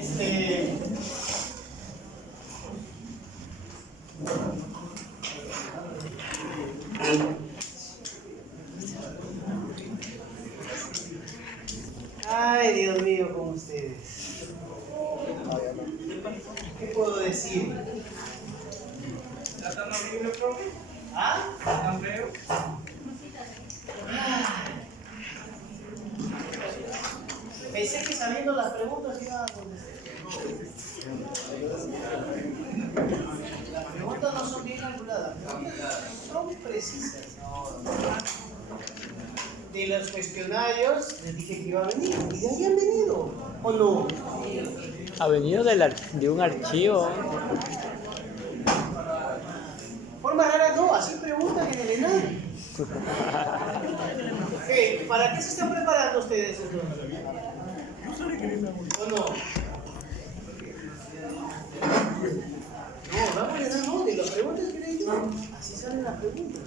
Este, Ay, Dios mío, con ustedes. ¿Qué puedo decir? ¿Está tan horrible, profe? ¿Ah? ¿Está tan feo? Pensé que sabiendo las preguntas iba a contestar. Las preguntas no son bien calculadas, son precisas. De los cuestionarios les dije que iba a venir y de ahí han venido, ¿o no? Ha venido de un archivo. Forma rara no, así preguntan en el ENAR. ¿Qué? ¿Para qué se están preparando ustedes entonces? ¿O no? No, vamos a ENAR no, de las preguntas que le digo, así salen las preguntas.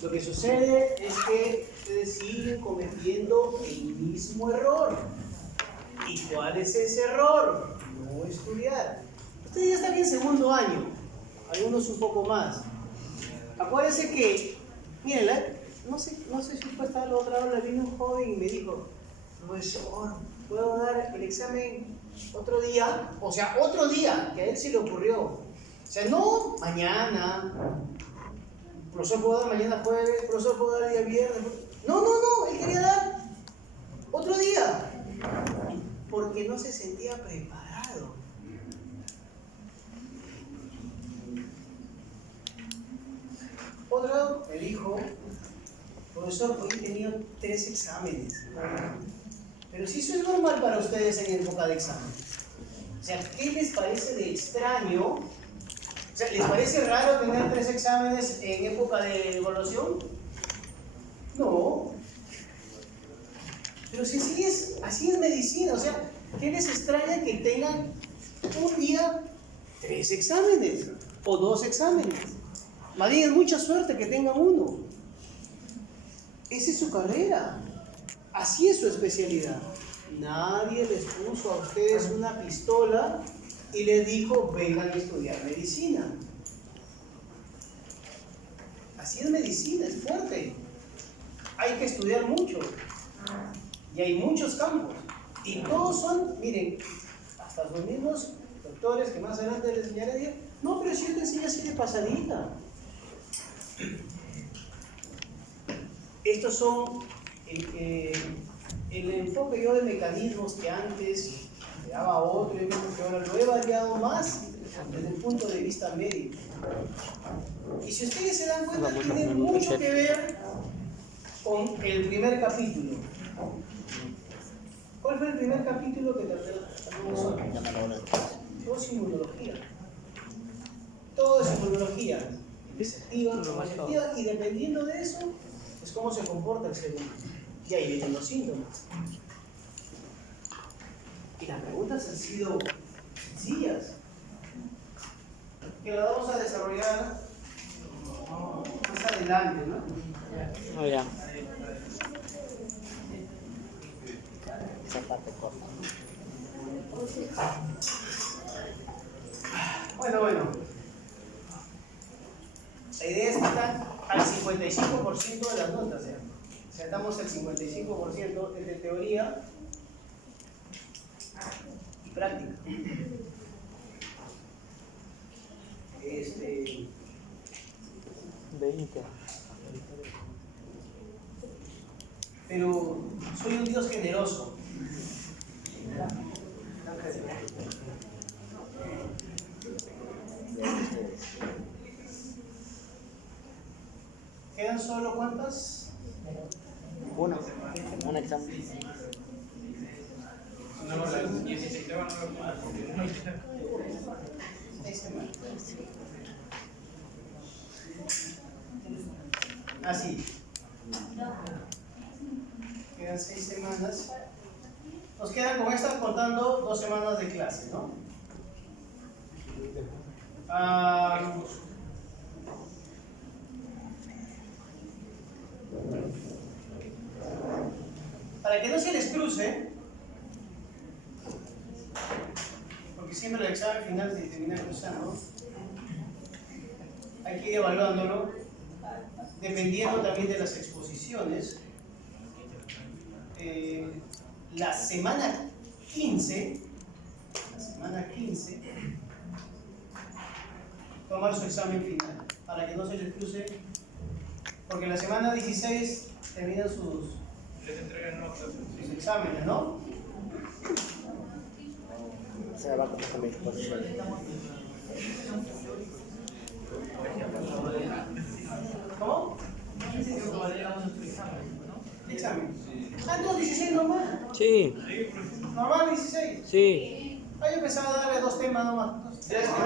Lo que sucede es que ustedes siguen cometiendo el mismo error. ¿Y cuál es ese error? No estudiar. Ustedes ya están en segundo año, algunos un poco más. Acuérdense que, miren, no sé si fue hasta la otra hora, vino un joven y me dijo, profesor, ¿puedo dar el examen otro día? O sea, otro día, que a él se le ocurrió. O sea, no mañana. Profesor, ¿puedo dar mañana jueves? Profesor, ¿puedo dar día viernes? No, él quería dar otro día. Porque no se sentía preparado. Otro me dijo, profesor, hoy he tenido 3 exámenes. Pero si eso es normal para ustedes en época de examen. O sea, ¿qué les parece de extraño? O sea, ¿les parece raro tener 3 exámenes en época de evaluación? No. Pero si así es medicina, o sea, ¿qué les extraña que tengan un día 3 exámenes o 2 exámenes? Más bien es mucha suerte que tengan uno. Esa es su carrera. Así es su especialidad. Nadie les puso a ustedes una pistola y les dijo, vengan a estudiar medicina. Así es medicina, es fuerte. Hay que estudiar mucho. Y hay muchos campos. Y todos son, miren, hasta los mismos doctores que más adelante les enseñaré, no, pero si yo te enseño así de pasadita. Estos son el enfoque yo de mecanismos que antes le daba otro, que ahora lo he variado más desde el punto de vista médico. Y si ustedes se dan cuenta, tiene mucho que ver con el primer capítulo. ¿Cuál fue el primer capítulo que tratamos hoy? Todo es inmunología. Todo es inmunología. Receptiva, no receptiva, y dependiendo de eso, es cómo se comporta el ser humano. Y ahí vienen los síntomas. Y las preguntas han sido sencillas. Que las vamos a desarrollar más adelante, ¿no? Oh, ya. Esa parte corta. Bueno. La idea es que están al 55% de las notas, ¿eh? O sea, estamos al 55% entre teoría y práctica. 20. Pero soy un Dios generoso. ¿Quedan solo cuántas? Un examen. No, las 16 van a ver. 6 semanas. Así. Quedan 6 semanas. Nos quedan con estas contando 2 semanas de clase, ¿no? Para que no se les cruce, porque siempre el examen final se termina cruzando, hay que ir evaluándolo, dependiendo también de las exposiciones. La semana 15, tomar su examen final, para que no se les cruce, porque la semana 16 terminan sus exámenes, ¿no? Se va con esta misma posición. ¿Cómo? ¿Qué examen? Ah, no, 16 normal. Sí, Normal 16. sí. Ah, yo pensaba darle 2 temas nomás. 3 temas.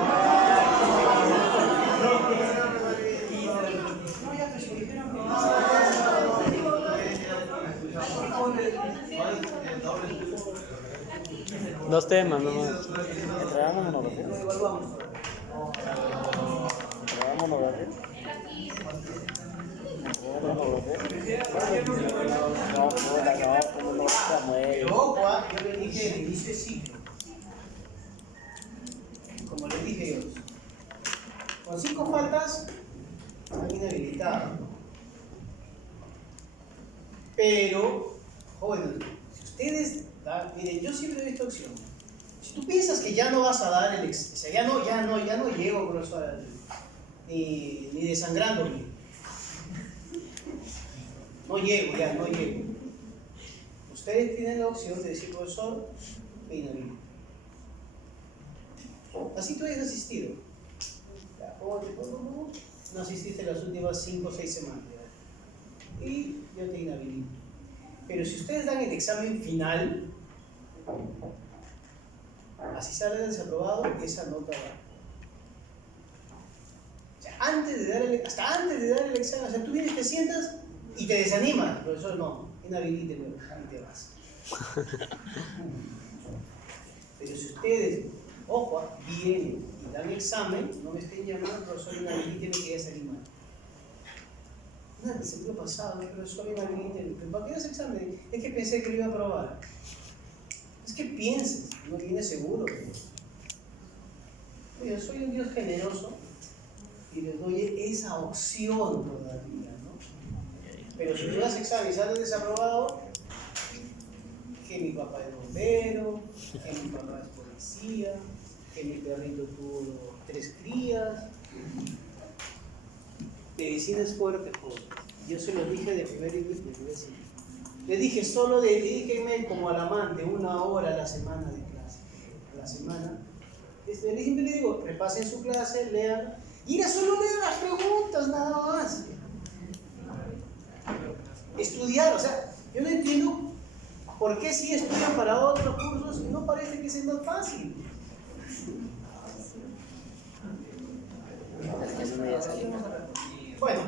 No, ya pues, dijeron Dos temas nomás. ¿Entregamos monografía? lo evaluamos. ¿Entregamos monografía? Pero ojo, yo le dije el inicio de ciclo. Como les dije yo, con 5 faltas, está inhabilitado. Pero, jóvenes, si ustedes miren, yo siempre he visto opción. Si tú piensas que ya no vas a dar el examen, o sea, ya no llego, profesor, ni desangrándome. No llego. Ustedes tienen la opción de decir, profesor, me inhabilito. Así tú hayas asistido. No asististe las últimas 5 o 6 semanas. Y yo te inhabilito. Pero si ustedes dan el examen final, así sale desaprobado, esa nota va. O sea, hasta antes de dar el examen, o sea, tú vienes, te sientas y te desanimas. Profesor, no, inhabilíteme y te vas. Pero si ustedes, ojo, vienen y dan el examen, no me estén llamando, profesor, inhabilíteme que ya salí mal. Nada, el ciclo pasado, profesor, inhabilíteme. ¿Para qué das examen? Es que pensé que lo iba a aprobar. Es que pienses, no vienes seguro. Yo soy un Dios generoso y les doy esa opción todavía, ¿no? Pero si tú das examen y sales desaprobado, que mi papá es bombero, que mi papá es policía, que mi perrito tuvo 3 crías. Medicina es fuerte, joven. Yo se los dije de primer inicio. Les dije, solo dedíquenme como al amante 1 hora a la semana de clase. A la semana. Siempre les digo, repasen su clase, lean. Y era solo leer las preguntas, nada más. Estudiar, o sea, yo no entiendo por qué si estudian para otros cursos y no parece que sea más fácil. Bueno,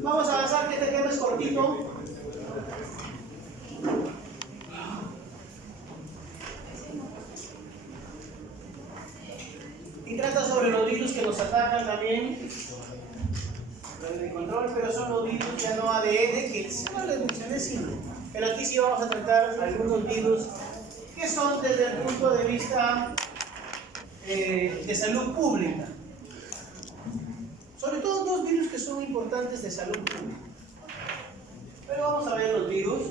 vamos a avanzar, que este tema es cortito. Y trata sobre los virus que nos atacan también, de control, pero son los virus ya no ADN, que no les mencioné 5. Pero aquí sí vamos a tratar algunos virus que son desde el punto de vista de salud pública. Sobre todo 2 virus que son importantes de salud pública. Pero vamos a ver los virus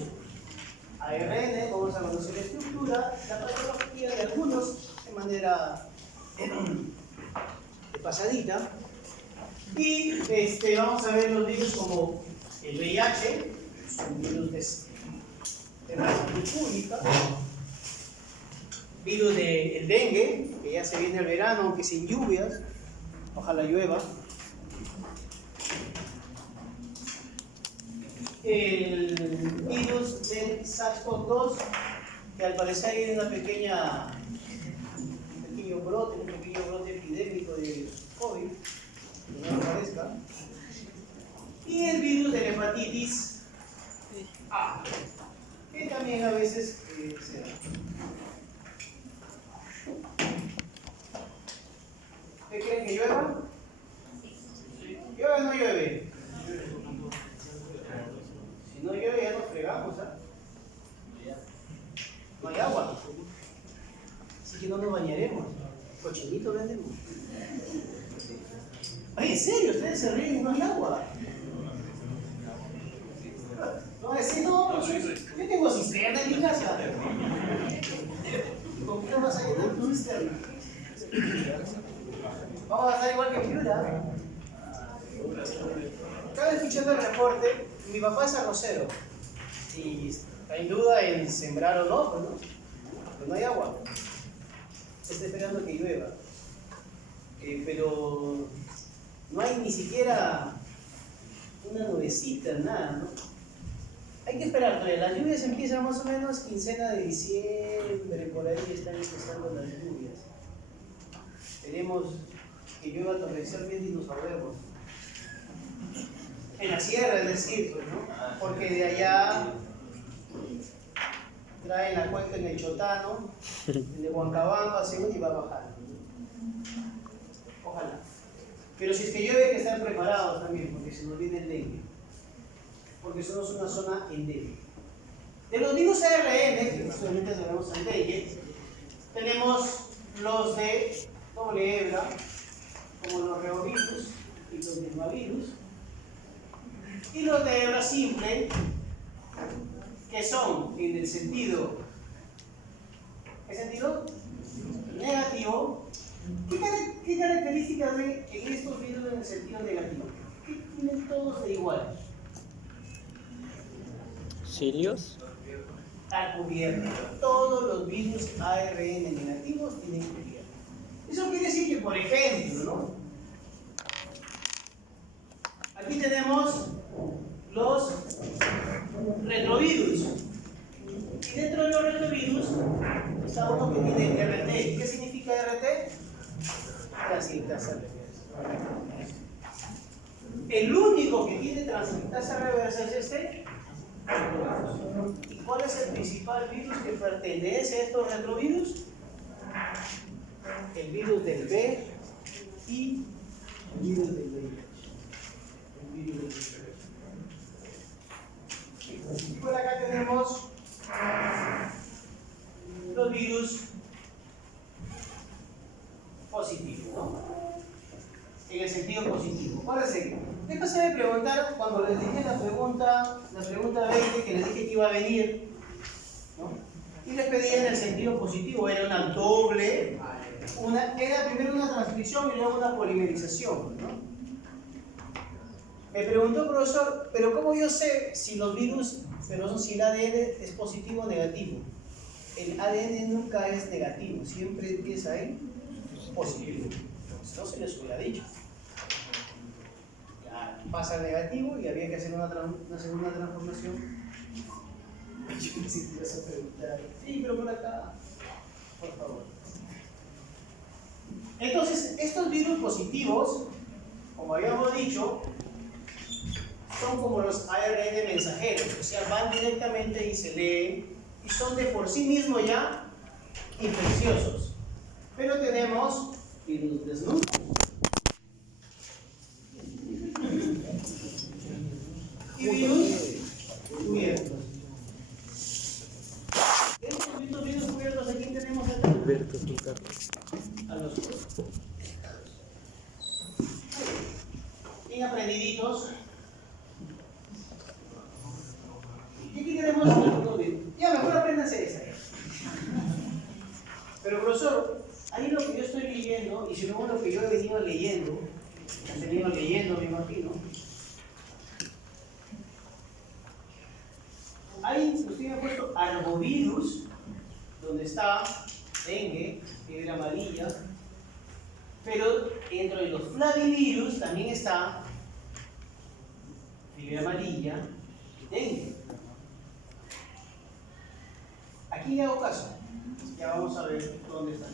ARN, vamos a conocer la estructura, la patología de algunos de manera de pasadita. Y vamos a ver los virus como el VIH, son virus de la salud pública, virus del dengue, que ya se viene el verano, aunque sin lluvias, ojalá llueva. El virus del SARS-CoV-2, que al parecer hay un pequeño brote epidémico de COVID, que no aparezca. Y el virus de la hepatitis A, que también a veces se da. ¿Qué creen que llueva? ¿Llueve o no llueve? Si no llueve ya nos fregamos, ¿ah? No hay agua. Así que no nos bañaremos. Cochinito vendemos. Ay, en serio, ustedes se ríen y no hay agua. No, decir, no, yo tengo cisterna en mi casa. ¿Con qué no vas a llenar tu cisterna? Vamos a estar igual que Piura. Estaba escuchando el reporte, mi papá es arrocero. Y hay duda en sembrar o no, pues no. Pero no hay agua. Está esperando que llueva. Pero no hay ni siquiera una nubecita, nada, ¿no? Hay que esperar todavía. Las lluvias empiezan más o menos quincena de diciembre, por ahí están empezando las lluvias. Esperemos que llueva torrencialmente y nos ahorremos. En la sierra, es decir, pues, ¿no? Porque de allá traen la cuenca en el Chotano, en el Huancabamba, según y va a bajar. Ojalá. Pero si es que llueve, hay que estar preparados también, porque se nos viene el dengue. Porque somos una zona endémica. De los virus ARN, que justamente sabemos al dengue, tenemos los de doble hebra, como los reovirus y los desmavirus, y los de hebra simple, que son en el sentido, ¿qué sentido? Negativo. ¿Qué características ven en estos virus en el sentido negativo? ¿Qué tienen todos de igual? ¿Cilios? Está cubierto. Todos los virus ARN negativos tienen cubierto. Eso quiere decir que, por ejemplo, ¿no? Aquí tenemos los retrovirus. Y dentro de los retrovirus está uno que tiene RT. ¿Qué significa RT? Transcriptasa reversa. El único que tiene transcriptasa reversa es este. ¿Y cuál es el principal virus que pertenece a estos retrovirus? El virus del B y el virus del VIH. El virus del VIH. Y por acá tenemos los virus positivos, ¿no? En el sentido positivo. Ahora sí, después me preguntaron, cuando les dije la pregunta 20, que les dije que iba a venir, ¿no? Y les pedí en el sentido positivo, era una doble, era primero una transcripción y luego una polimerización, ¿no? Me preguntó, profesor, pero ¿cómo yo sé si los virus, pero si el ADN es positivo o negativo? El ADN nunca es negativo, siempre empieza en positivo. No se les hubiera dicho. Ya pasa negativo y había que hacer una segunda transformación. Yo me sentí a preguntar. Sí, pero por acá, por favor. Entonces, estos virus positivos, como habíamos dicho, son como los ARN mensajeros, o sea, van directamente y se leen y son de por sí mismos ya infecciosos. Pero tenemos virus desnudos. Y virus cubiertos. Estos virus cubiertos, ¿a quién tenemos acá? Alberto Carlos. A los bien aprendiditos. ¿Y qué queremos hacer con los virus? Ya, mejor apréndanse esa. Pero profesor, ahí lo que yo estoy leyendo, y si no lo que yo he venido leyendo, me imagino, ahí usted me ha puesto arbovirus, donde está dengue, fiebre amarilla, pero dentro de los flavivirus también está fiebre amarilla y dengue. Aquí le hago caso. Ya vamos a ver dónde están.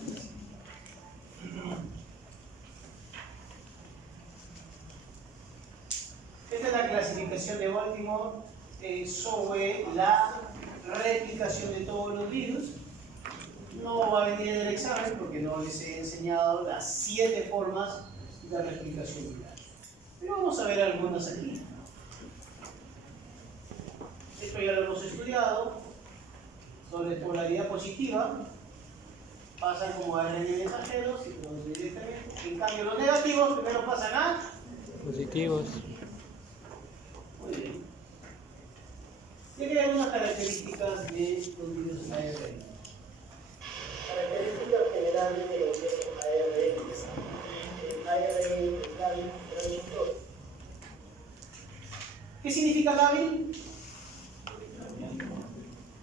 Esta es la clasificación de Baltimore sobre la replicación de todos los virus. No va a venir en el examen porque no les he enseñado las 7 formas de replicación viral. Pero vamos a ver algunas aquí. Esto ya lo hemos estudiado. sobre polaridad positiva pasan como ARN mensajeros y producen directamente. En cambio, los negativos primero pasan a Positivos. muy bien. Y aquí hay algunas características de los virus ARN. Características generales de los virus ARN. El ARN es lábil transductor. ¿Qué significa lábil?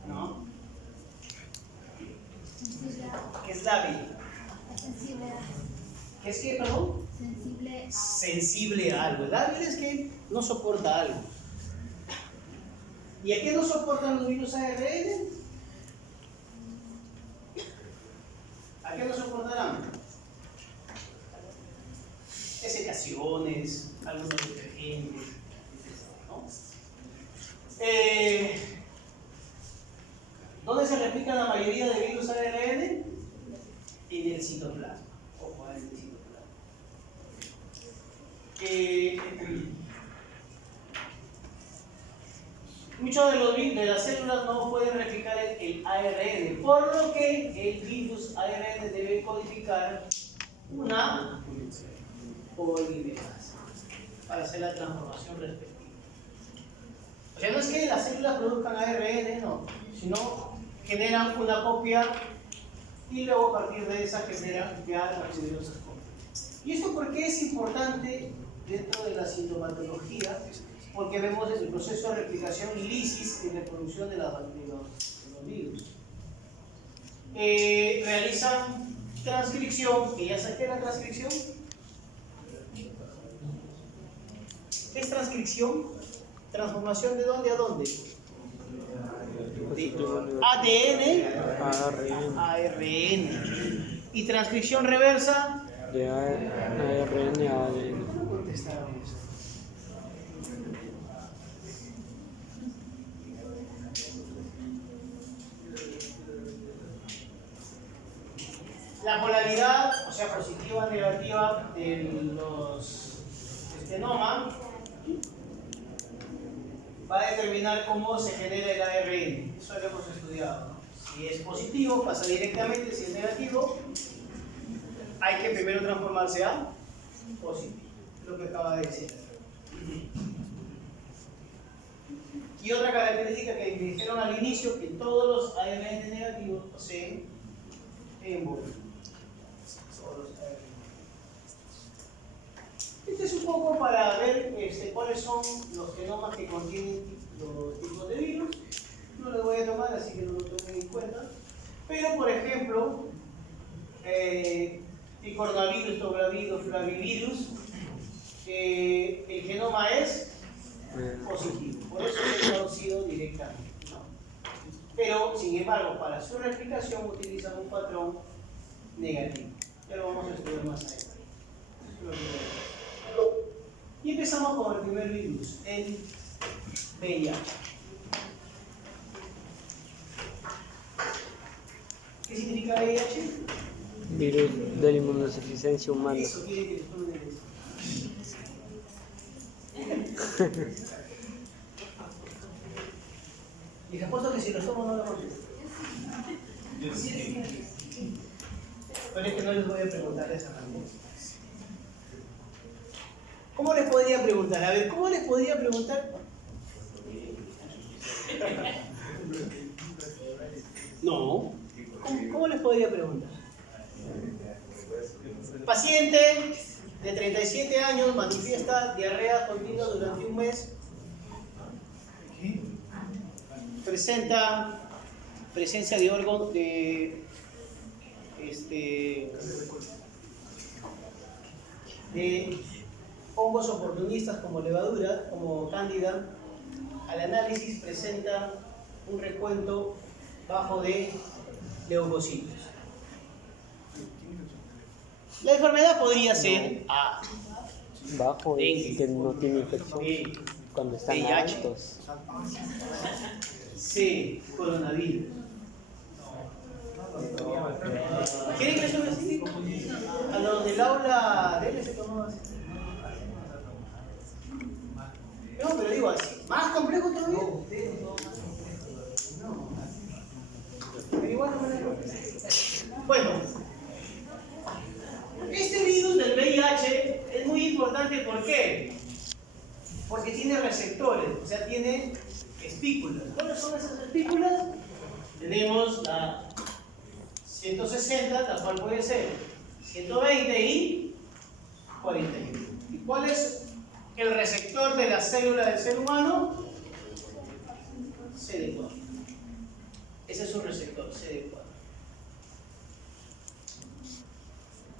¿No? ¿Qué es lábil? Sensible. ¿Qué es qué, perdón? Sensible a. Sensible a algo. Lábil es que no soporta algo. ¿Y a qué no soportan los virus ARN? ¿A qué no soportarán? Desecaciones, algunos detergentes, ¿no? ¿Dónde se replica la mayoría de virus ARN? En el citoplasma. Ojo, en el citoplasma. Muchos de las células no pueden replicar el ARN, por lo que el virus ARN debe codificar una polimerasa para hacer la transformación respectiva. O sea, no es que las células produzcan ARN, no, sino generan una copia y luego a partir de esa generan ya las numerosas copias. ¿Y esto por qué es importante dentro de la sintomatología? Porque vemos el proceso de replicación y lisis y reproducción de los virus. Realizan transcripción, que ya saqué la transcripción. ¿Qué es transcripción? ¿Transformación de dónde a dónde? De ADN a ARN. ¿Y transcripción reversa? De ARN a ADN. La polaridad, o sea, positiva o negativa de los estenomas va a determinar cómo se genera el ARN. Eso lo hemos estudiado, ¿no? Si es positivo, pasa directamente. Si es negativo, hay que primero transformarse a positivo. Es lo que acaba de decir. Y otra característica que me dijeron al inicio, que todos los ARN negativos poseen hemoglobina. Este es un poco para ver cuáles son los genomas que contienen los tipos de virus. No los voy a tomar, así que no lo tomen en cuenta. Pero, por ejemplo, picornavirus, tobravirus, flavivirus, el genoma es positivo. Por eso es traducido directamente, ¿no? Pero, sin embargo, para su replicación utilizan un patrón negativo. Pero vamos a estudiar más adelante. Y empezamos con el primer virus, el VIH. ¿Qué significa VIH? Virus de la inmunodeficiencia humana. Eso quiere que les pongan eso. Y les apuesto que si lo tomo no lo contesto. Pero es que no les voy a preguntar de esa manera. ¿Cómo les podría preguntar? A ver, ¿cómo les podría preguntar? No. ¿Cómo les podría preguntar? Paciente de 37 años manifiesta diarrea continua durante un mes. Presenta presencia de órganos de hongos oportunistas como levadura, como cándida. Al análisis presenta un recuento bajo de leucocitos. La enfermedad podría ser A. Bajo Dengue. es que no tiene infección B. cuando están VIH. altos. C. Coronavirus. ¿Quieren que les tome así? A los del aula de él se tomaba así. No, pero digo así. ¿Más complejo todavía? ¿Cuáles son esas espículas? Tenemos la 160, la cual puede ser 120 y 41. ¿Y cuál es el receptor de la célula del ser humano? CD4. Ese es su receptor, CD4.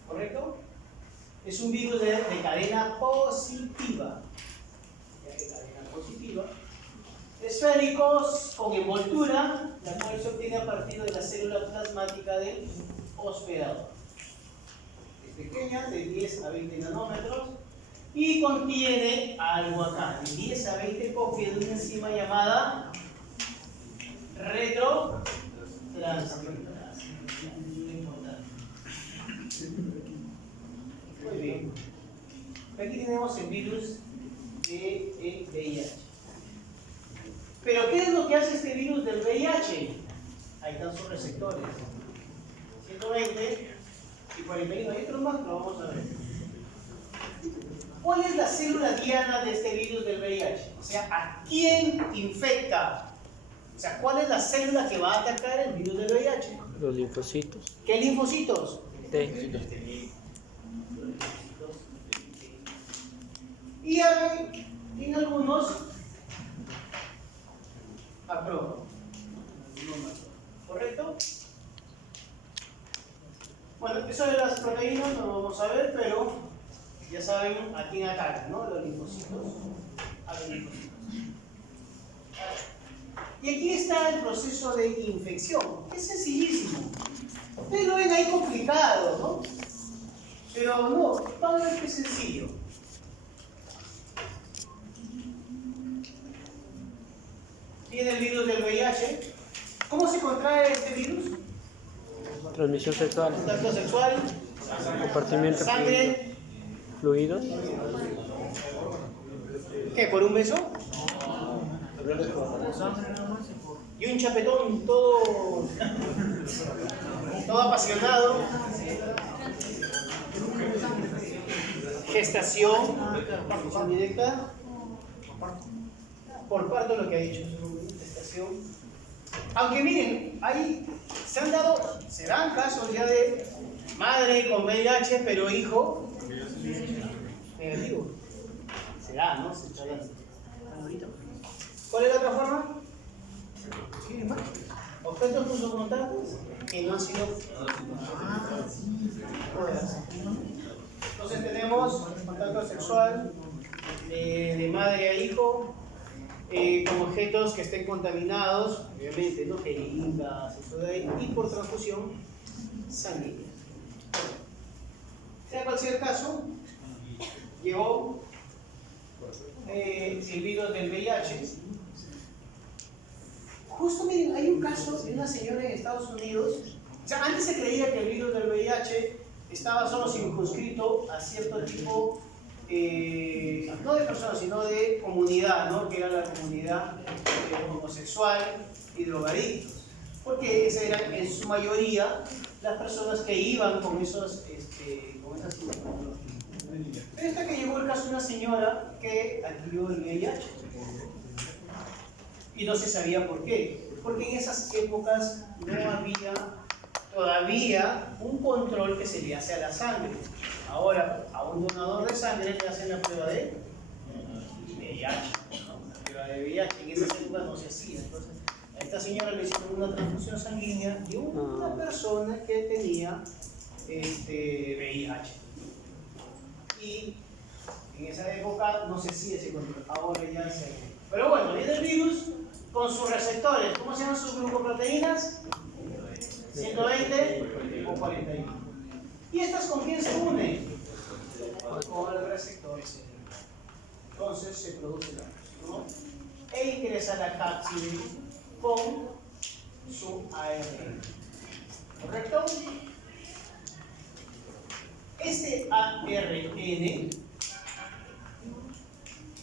¿Correcto? Es un virus de cadena positiva. De cadena positiva. Esféricos con envoltura, la cual se obtiene a partir de la célula plasmática del hospedador. Es pequeña, de 10 a 20 nanómetros, y contiene algo acá, de 10 a 20 copias de una enzima llamada retrotranscriptasa. Muy importante. Muy bien. Aquí tenemos el virus de VIH. Pero ¿qué es lo que hace este virus del VIH? Ahí están sus receptores. 120 y 41. Hay otros más, pero vamos a ver. ¿Cuál es la célula diana de este virus del VIH? O sea, ¿a quién infecta? O sea, ¿cuál es la célula que va a atacar el virus del VIH? Los linfocitos. ¿Qué linfocitos? T. Y hay en algunos macrófagos. ¿Correcto? Bueno, eso de las proteínas no lo vamos a ver, pero ya saben a quién atacan, ¿no? Los linfocitos. A los linfocitos. Y aquí está el proceso de infección. Es sencillísimo. Ustedes lo ven ahí complicado, ¿no? Pero no, vamos a ver que es sencillo. Tiene el virus del VIH. ¿Cómo se contrae este virus? Transmisión sexual. Contacto sexual, Compartimiento sangre, fluidos. ¿qué? ¿Por un beso? Y un chapetón todo apasionado. Gestación directa. Por parto lo que ha dicho. Gestación. Aunque miren, ahí se dan casos ya de madre con VIH, pero hijo negativo. Se da, ¿no? Se está dando. ¿Cuál es la otra forma? Objetos punzocontactos que no han sido. Entonces tenemos contacto sexual de madre a hijo con objetos que estén contaminados, obviamente, ¿no? Jeringas, eso de ahí, y por transfusión sanguínea. Sea cual sea el caso, llegó el virus del VIH. Justo miren, hay un caso de una señora en Estados Unidos. O sea, antes se creía que el virus del VIH estaba solo circunscrito a cierto tipo, no de personas, sino de comunidad, ¿no? Que era la comunidad homosexual y drogadictos. Porque esas eran en su mayoría las personas que iban con esas ideologías. Pero esta que llegó el caso de una señora que adquirió el VIH. Y no se sabía por qué. Porque en esas épocas no había todavía un control que se le hace a la sangre. Ahora, a un donador de sangre le hacen la prueba de VIH, ¿no? La prueba de VIH en esas épocas no se hacía. Entonces, a esta señora le hicieron una transfusión sanguínea de una persona que tenía VIH. Y en esa época no se hacía ese control. Ahora ya se. Pero bueno, viene el virus con sus receptores. ¿Cómo se llaman sus glucoproteínas? 120 o 41. ¿Y estas con quién se unen? Con el receptor ese. Entonces se produce la fusión, ¿no? E ingresa la cápside con su ARN. ¿Correcto? Este ARN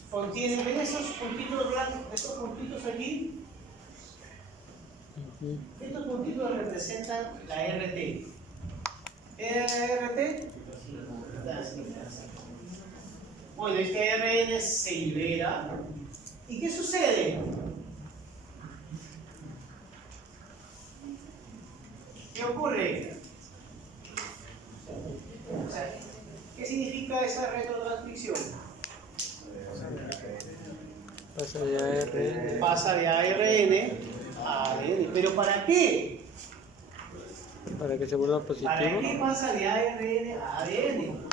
contiene, ¿ven esos puntitos blancos, esos puntitos aquí? Estos puntitos representan la RT. RT. Bueno, este ARN se libera. ¿Y qué sucede? ¿Qué ocurre? O sea, ¿qué significa esa retrotranscripción? Pasa de ARN. Pasa de ARN a ADN. ¿Pero para qué? Para que se vuelva ¿Para positivo. qué pasa de ARN a ADN?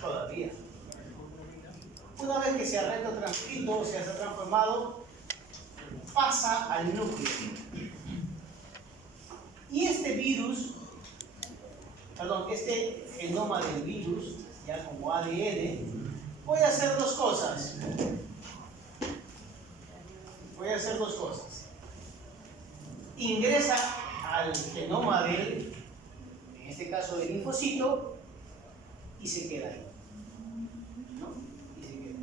Todavía. Una vez que se ha retrotranscrito, se ha transformado, pasa al núcleo. Y este virus, perdón, este genoma del virus, ya como ADN, puede hacer dos cosas. Puede hacer dos cosas. Ingresa al genoma del, en este caso del linfocito, y se queda ahí. ¿No? Y se queda.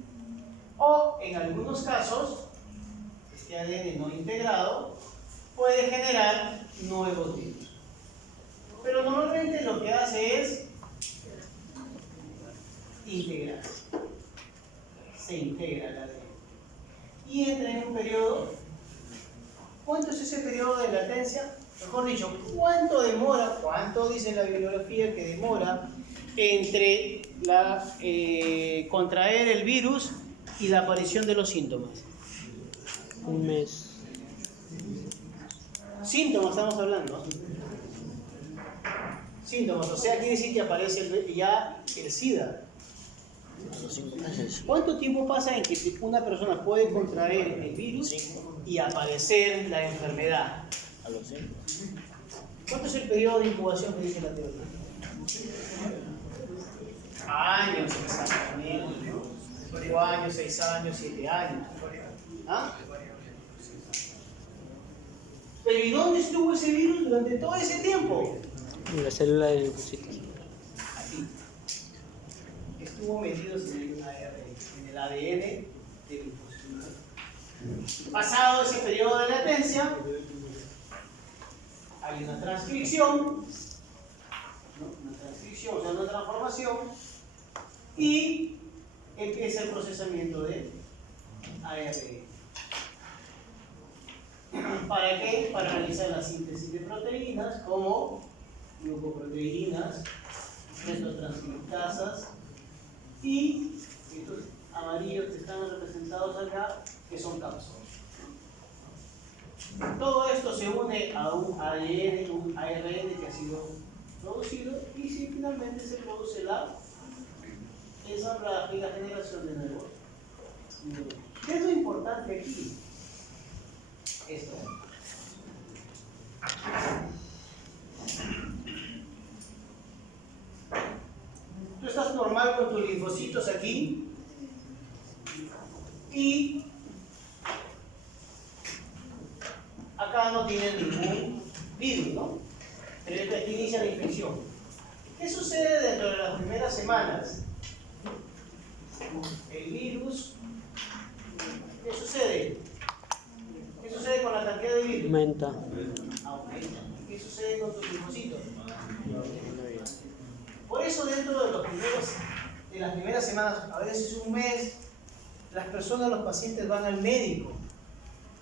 O en algunos casos, este ADN no integrado puede generar nuevos virus. Pero normalmente lo que hace es integrarse. Se integra el ADN. Y entra en un periodo. ¿Cuánto es ese periodo de latencia? Mejor dicho, ¿cuánto demora? ¿Cuánto dice la bibliografía que demora entre contraer el virus y la aparición de los síntomas? Un mes. Síntomas estamos hablando. Síntomas, o sea, quiere decir que aparece ya el SIDA. A los 5 meses. ¿Cuánto tiempo pasa en que una persona puede contraer el virus y aparecer la enfermedad? A los 5. ¿Cuánto es el periodo de incubación que dice la teoría? Años, exactamente, ¿no? 5 años, 6 años, 7 años. ¿Ah? Pero ¿y dónde estuvo ese virus durante todo ese tiempo? En la célula del linfocito. Aquí. Estuvo metido en el ADN del linfocito. Pasado ese periodo de latencia, hay una transcripción, ¿no? Una transcripción, o sea, una transformación, y empieza el procesamiento de ARN. ¿Para qué? Para realizar la síntesis de proteínas como glucoproteínas, retrotranscriptasas y estos amarillos que están representados acá, que son cápsulas. Todo esto se une a un ADN, un ARN que ha sido producido y si finalmente se produce la ensamblaje y la generación de nuevos. ¿Qué es lo importante aquí? Esto. Tú estás normal con tus linfocitos aquí y acá no tienen ningún virus, ¿no? Pero aquí inicia la infección. ¿Qué sucede dentro de las primeras semanas? El virus, ¿qué sucede? ¿Qué sucede con la cantidad de virus? Aumenta. Aumenta. ¿Qué sucede con tus linfocitos? Por eso dentro de las primeras semanas, a veces un mes, las personas, los pacientes van al médico.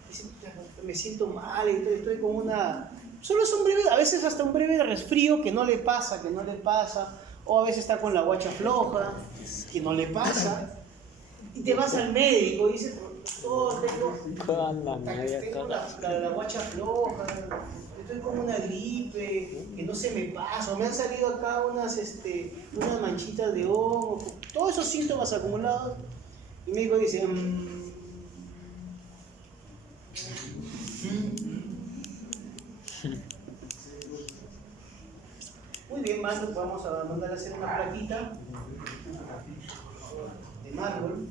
Dicen, me siento mal, estoy con una... Solo es un breve, a veces hasta un breve resfrío que no le pasa, o a veces está con la guacha floja, que no le pasa, y te vas al médico y dices, tengo la guacha floja, estoy con una gripe, que no se me pasa, o me han salido acá unas manchitas de hongo, todos esos síntomas acumulados, y el médico dice, muy bien, Marlon, vamos a mandar a hacer una plaquita de mármol.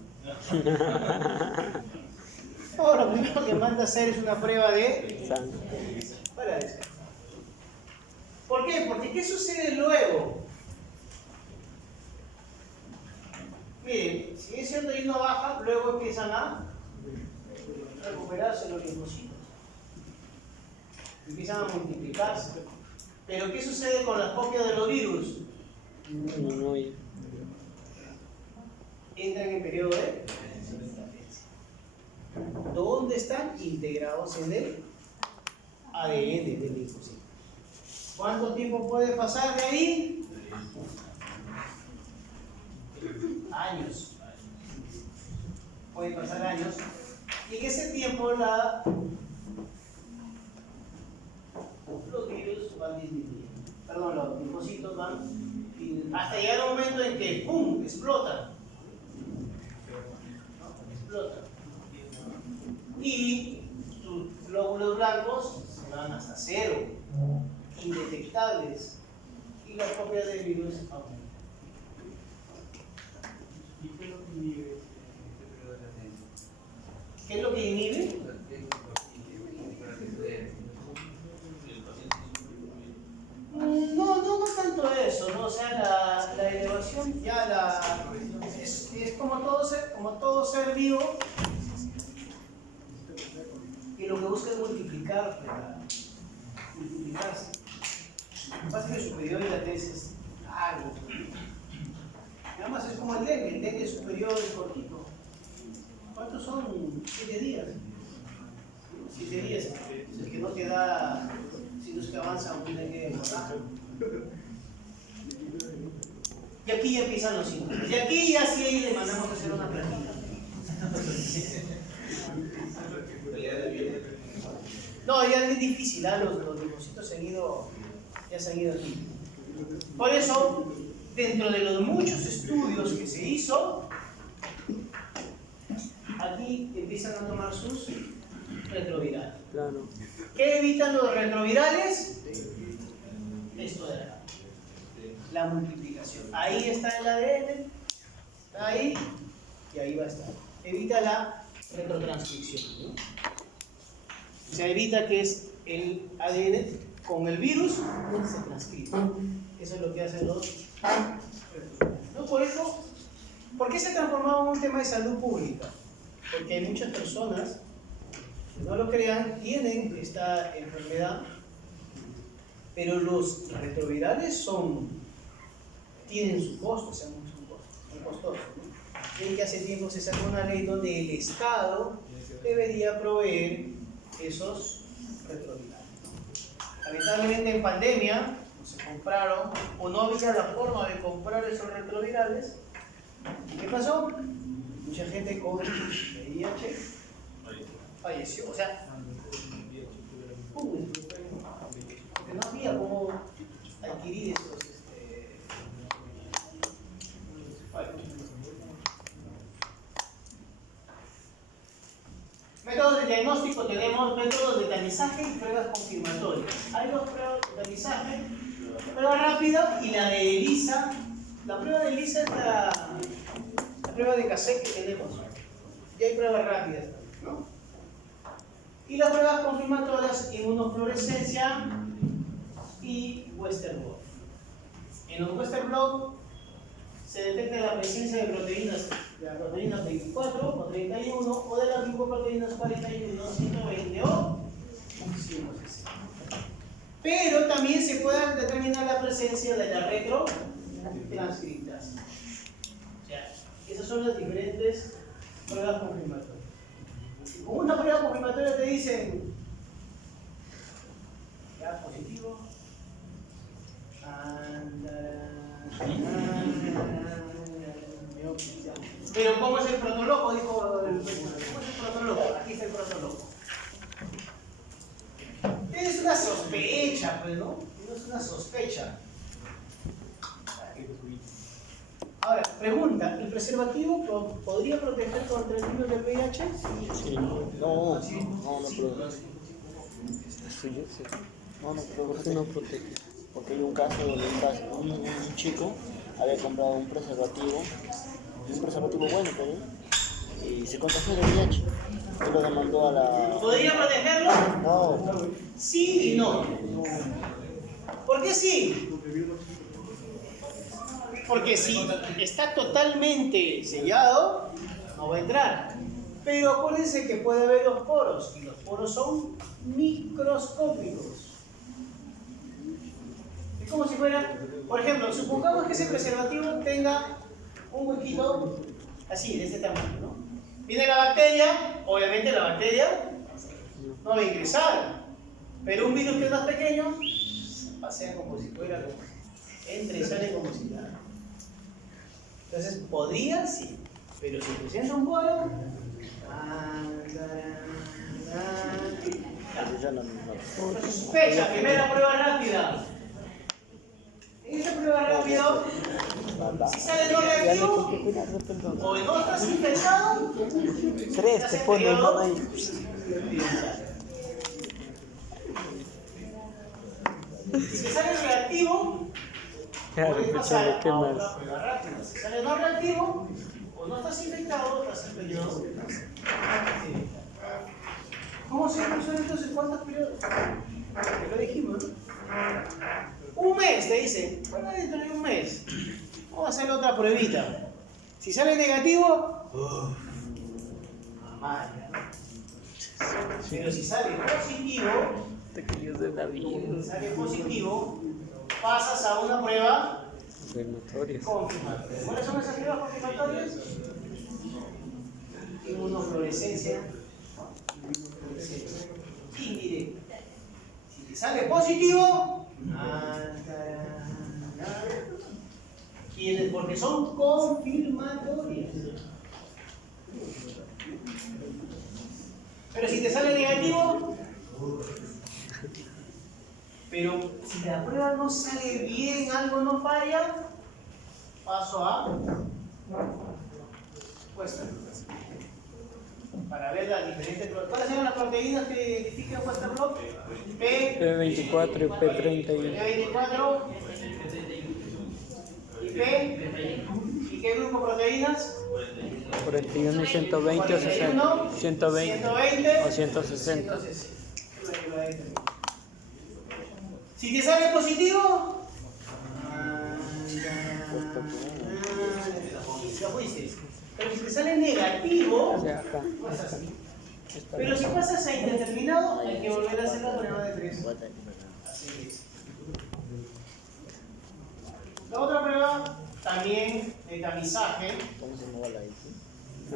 Ahora lo primero que manda a hacer es una prueba de Sangre. para eso. ¿Por qué? Porque ¿qué sucede luego? Miren, si es cierto y no baja, luego empiezan a recuperarse los linfocitos. Empiezan a multiplicarse. Pero ¿qué sucede con las copias de los virus? Disminuye. Entran en periodo de latencia. ¿Dónde están? Integrados en el ADN del linfocito. ¿Cuánto tiempo puede pasar de ahí? Años. Pueden pasar años. Y en ese tiempo los virus van disminuyendo. Perdón, los linfocitos van hasta llegar a un momento en que ¡pum! Explota. Explota. Y sus glóbulos blancos se van hasta cero, indetectables, y las copias del virus aumentan. ¿Y qué es lo que inhibe este periodo de latencia? ¿Qué es lo que inhibe? No tanto eso, ¿no? O sea, la elevación ya es como todo ser vivo, que lo que busca es multiplicarse. Lo que pasa es que el superior de latencia es largo. Nada más es como el dengue superior es cortito. ¿Cuántos son? 7 días. 7 días. Es el que no te da, si no es que avanza un dengue hemorrágico. Y aquí ya empiezan los síntomas. Y aquí ya sí le mandamos a hacer una platita. No, ya es difícil, los linfocitos se han ido aquí. Por eso, dentro de los muchos estudios que se hizo, aquí empiezan a tomar sus retrovirales. Claro. ¿Qué evitan los retrovirales? Esto de acá. La multiplicación. Ahí está el ADN, está ahí y ahí va a estar. Evita la retrotranscripción, ¿no? O sea, evita que es el ADN con el virus se transcriba. Eso es lo que hacen los retrovirales. ¿No? Por eso, ¿por qué se ha transformado en un tema de salud pública? Porque hay muchas personas que no lo crean, tienen esta enfermedad, pero los retrovirales tienen su costo, son costosos, ¿no? Y que hace tiempo se sacó una ley donde el Estado debería proveer esos retrovirales. Lamentablemente en pandemia no se compraron o no había la forma de comprar esos retrovirales. ¿Y qué pasó? Mucha gente con VIH falleció. O sea, porque no había cómo adquirir esos métodos de diagnóstico. Tenemos métodos de tamizaje y pruebas confirmatorias. Hay dos pruebas de tamizaje, la prueba rápida y la de ELISA. La prueba de ELISA es la prueba de cassette que tenemos. Y hay pruebas rápidas, ¿no? Y las pruebas confirmatorias, inmunofluorescencia y Western blot. En los Western blot se detecta la presencia de proteínas, de las proteínas 24 o 31 o de las lipoproteínas 41, 120 o 160. Pero también se puede determinar la presencia de la retrotranscriptasa. O sea, esas son las diferentes pruebas confirmatorias. Con una prueba confirmatoria te dicen ya positivo. Pero ¿cómo es el protoloco? Dijo, ¿cómo es el protoloco? Aquí está el protoloco. Es una sospecha, pues, ¿no? Es una sospecha. Ahora, pregunta, ¿el preservativo podría proteger contra el virus del VIH? Sí. No protege. ¿Por qué no protege? Porque hay un caso donde un chico había comprado un preservativo bueno, pero y se contagió de VIH. Él lo demandó a la... ¿Podría protegerlo? No. Sí y no. ¿Por qué sí? Porque si está totalmente sellado, no va a entrar. Pero acuérdense que puede haber los poros, y los poros son microscópicos. Es como si fuera, por ejemplo, supongamos que ese preservativo tenga un huequito así, de este tamaño, ¿no? Viene la bacteria, obviamente la bacteria no va a ingresar. Pero un virus que es más pequeño, pasea como si fuera, entra y sale como si nada. Entonces, podría, sí, pero si presenta un poro, entonces sospecha, primera prueba rápida. En esta prueba rápida, si sale no reactivo o no estás infectado, 3 te pone periodo ahí. Si sale reactivo, Claro, puedes escucha, pasar ¿qué a más? otra prueba rápida. Si sale no reactivo, o no estás infectado, estás en periodo. ¿Cómo se resuelve entonces? ¿Cuántos periodos? Lo dijimos, ¿no? Un mes, te dicen. Bueno, dentro de un mes. Vamos a hacer otra pruebita. Si sale negativo, mal. Pero si sale positivo, pasas a una prueba Confirmatorio. confirmatoria. ¿Cuáles son esas pruebas confirmatorias? Inmunofluorescencia indirecta. Si te sale positivo, ¿quiénes? Porque son confirmatorias. Pero si te sale negativo, pero si la prueba no sale bien, algo no falla, paso a puesta para ver las diferentes proteínas. ¿Cuáles son las proteínas que identifican puesta blog? P24 y P31. P24 y P. ¿Y qué grupo de proteínas? 41 y 120 o 60. 120 o 160. Si te sale positivo, lo fuiste. Pero si te sale negativo, O sea, acá. pasa así. Pero si pasas a indeterminado, hay que volver a hacer la prueba de 3. Así es. La otra prueba, también de tamizaje, ¿Cómo se llama la I?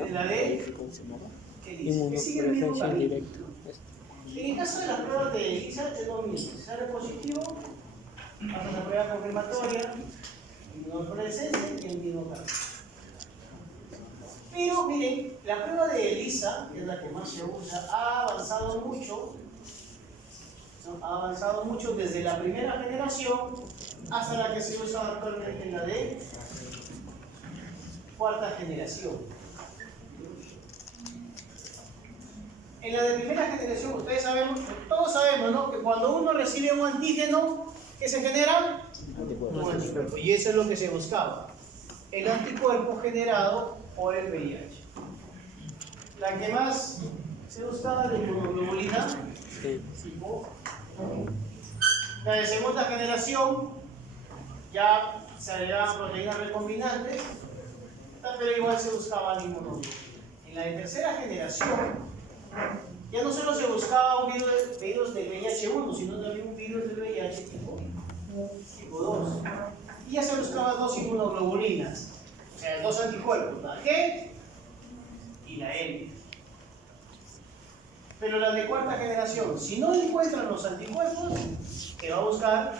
es la de, ¿Cómo se llamaba? ¿qué dice? Que sigue el mismo Inmunofluorescencia camino. indirecta. En el caso de las pruebas de ELISA es lo mismo. Si sale positivo, pasa la prueba confirmatoria, inmunofluorescencia y el mismo camino. Pero miren, la prueba de ELISA, que es la que más se usa, ha avanzado mucho. ¿No? Ha avanzado mucho desde la primera generación hasta la que se usa actualmente en la de cuarta generación. En la de primera generación, ustedes sabemos, todos sabemos, ¿no? Que cuando uno recibe un antígeno, ¿qué se genera? Un anticuerpo. Y eso es lo que se buscaba. El anticuerpo generado por el VIH. La que más se buscaba, la inmunoglobulina. Sí. La de segunda generación, ya se agregaban proteínas recombinantes, pero igual se buscaba la inmunoglobulina. En la de tercera generación, ya no solo se buscaba un virus de VIH-1, sino también un virus de VIH tipo 2. Y ya se buscaban dos inmunoglobulinas, o sea, dos anticuerpos, la G y la L. Pero la de cuarta generación, si no encuentran los anticuerpos, que va a buscar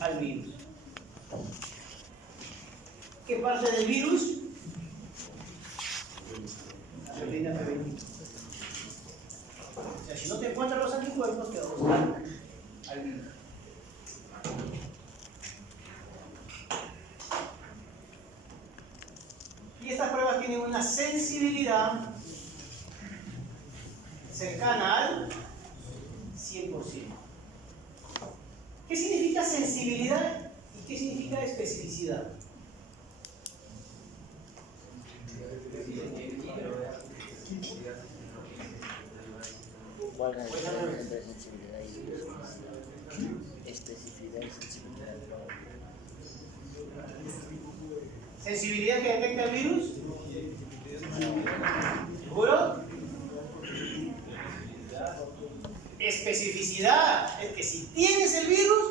al virus. ¿Qué parte del virus? La proteína P21. O sea, si no te encuentran los anticuerpos, te va a buscar al virus. Y estas pruebas tienen una sensibilidad cercana al 100%. ¿Qué significa sensibilidad y qué significa especificidad? ¿Cuál es la diferencia entre sensibilidad y especificidad y sensibilidad? ¿Sensibilidad que detecta el virus? ¿Seguro? Especificidad es que si tienes el virus,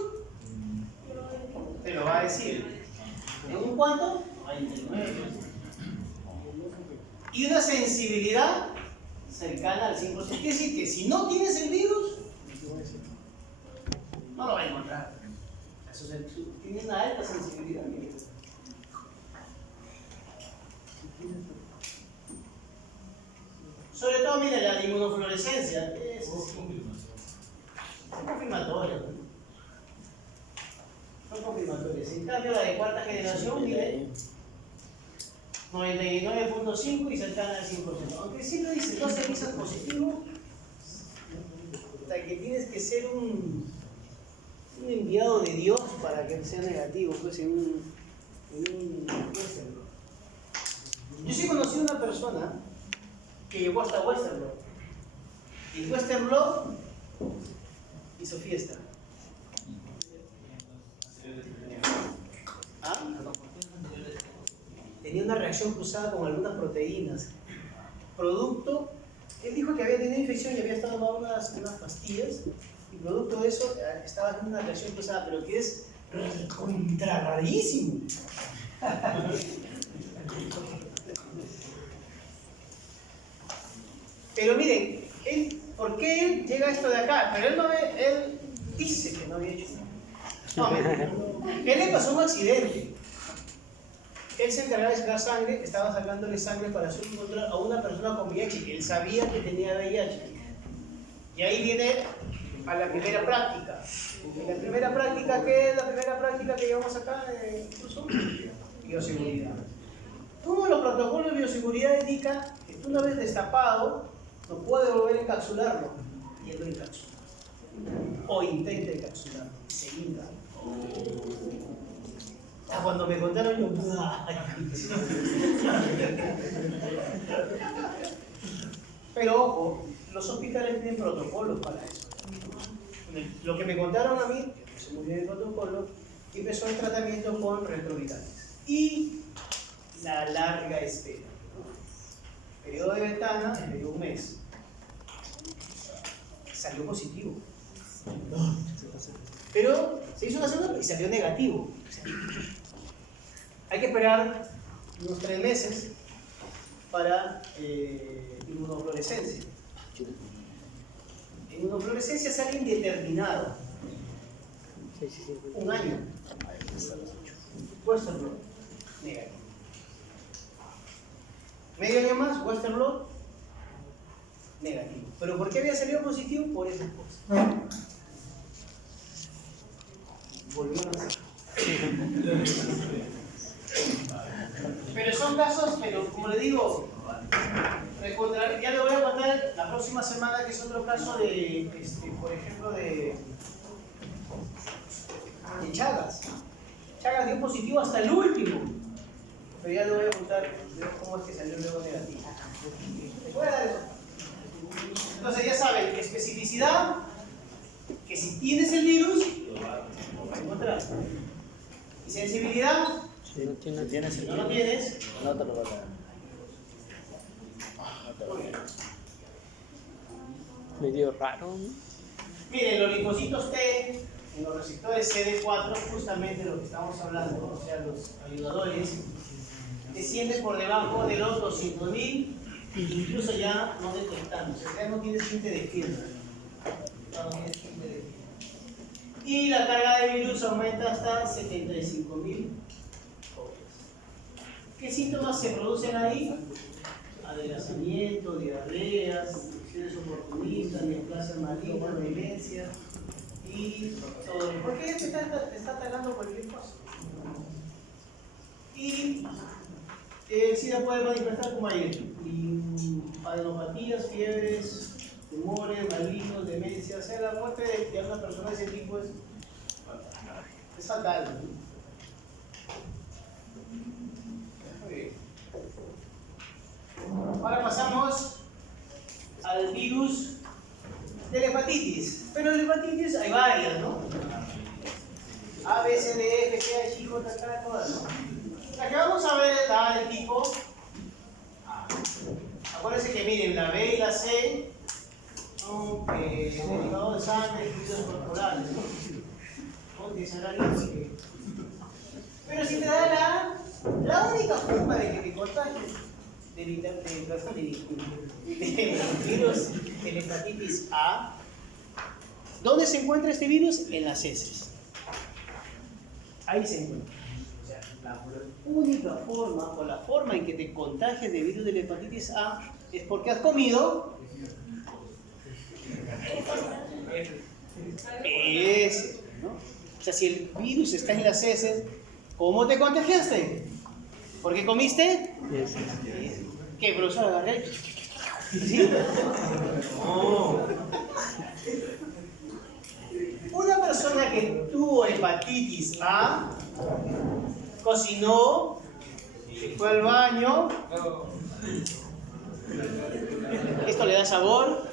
te lo va a decir. ¿En un cuánto? 99. Y una sensibilidad cercana al 100%. Quiere decir que si no tienes el virus, no lo va a encontrar. Eso tiene una alta sensibilidad. Sobre todo, mire, la inmunofluorescencia es confirmatoria. Son confirmatorias. En cambio, la de cuarta generación, mire, 99.5 y cercana al 100%. Aunque siempre dice 12 misas positivo, hasta que tienes que ser un enviado de Dios para que sea negativo, pues en un Westerlo. Yo sí conocí a una persona que llegó hasta Westerlo. Y Westerlo hizo fiesta. ¿Ah? Tenía una reacción cruzada con algunas proteínas. Producto, él dijo que había tenido infección y había estado tomando unas pastillas, y producto de eso estaba haciendo una reacción cruzada, pero que es contra rarísimo. Pero miren, ¿por qué él llega a esto de acá? Pero él dice que no había hecho nada. No, él le pasó un accidente. Él se encargaba de sacar sangre, estaba sacándole sangre para su control a una persona con VIH, que él sabía que tenía VIH. Y ahí viene a la primera práctica. La primera práctica, ¿qué es la primera práctica que llevamos acá en el curso? Bioseguridad. Uno de los protocolos de bioseguridad indica que tú, una vez destapado, no puedes volver a encapsularlo. Y él lo encapsula. O intenta encapsularlo. Se hinca. Cuando me contaron yo, pero ojo, los hospitales tienen protocolos para eso. Lo que me contaron a mí, que se murió en el protocolo, empezó el tratamiento con retrovirales. Y la larga espera. Periodo de ventana, de un mes. Salió positivo. Pero se hizo una segunda y salió negativo. Hay que esperar unos 3 meses para inmunofluorescencia. Inmunofluorescencia sale indeterminado. 1 año. Westerlo, negativo. Medio año más, Westerlo, negativo. ¿Pero por qué había salido positivo? Por esas cosas. Volvió a nacer. Pero son casos, pero como le digo, ya le voy a contar la próxima semana, que es otro caso de, por ejemplo, de Chagas. Chagas dio positivo hasta el último, pero ya le voy a contar cómo es que salió luego negativo. ¿Les voy a dar eso? Entonces ya saben, especificidad, que si tienes el virus, lo vas a encontrar. Y sensibilidad, Si no tienes, si no lo tienes, No te lo va a dar. medio raro, ¿no? miren, los linfocitos T en los receptores CD4, justamente lo que estamos hablando, o sea, los ayudadores, descienden por debajo de los 200.000, incluso ya no detectamos, o sea, ya no tienes tinte de fibra. No tienes tinte de fibra. Y la carga de virus aumenta hasta 75.000 copias. ¿Qué síntomas se producen ahí? Adelgazamiento, diarreas, infecciones oportunistas, neoplasia maligna, violencia y todo. ¿Por qué te está atacando cualquier cosa? Y el SIDA puede manifestar como hay adenopatías, fiebres, tumores, malignos, demencia. O sea, la muerte de una persona de ese tipo es fatal. Muy bien. Ahora pasamos al virus de la hepatitis. Pero de la hepatitis hay varias, ¿no? A, B, C, D, E, F, G, H, I, J, K, todas, ¿no? La que vamos a ver es la del tipo A. Acuérdense que miren, la B y la C son derivados de sangre, fluidos corporales, ¿no? Pero si te da la única forma de que te contagies del virus de la hepatitis A ¿Dónde se encuentra este virus? En las heces. Ahí se encuentra. O sea, la única forma o la forma en que te contagias de virus de la hepatitis A es porque has comido heces, ¿no? O sea, si el virus está en las heces, ¿cómo te contagiaste? ¿Porque comiste? ¿Qué, profesor? Agarré. ¿Sí? No. Una persona que tuvo hepatitis A cocinó, fue al baño. Esto le da sabor.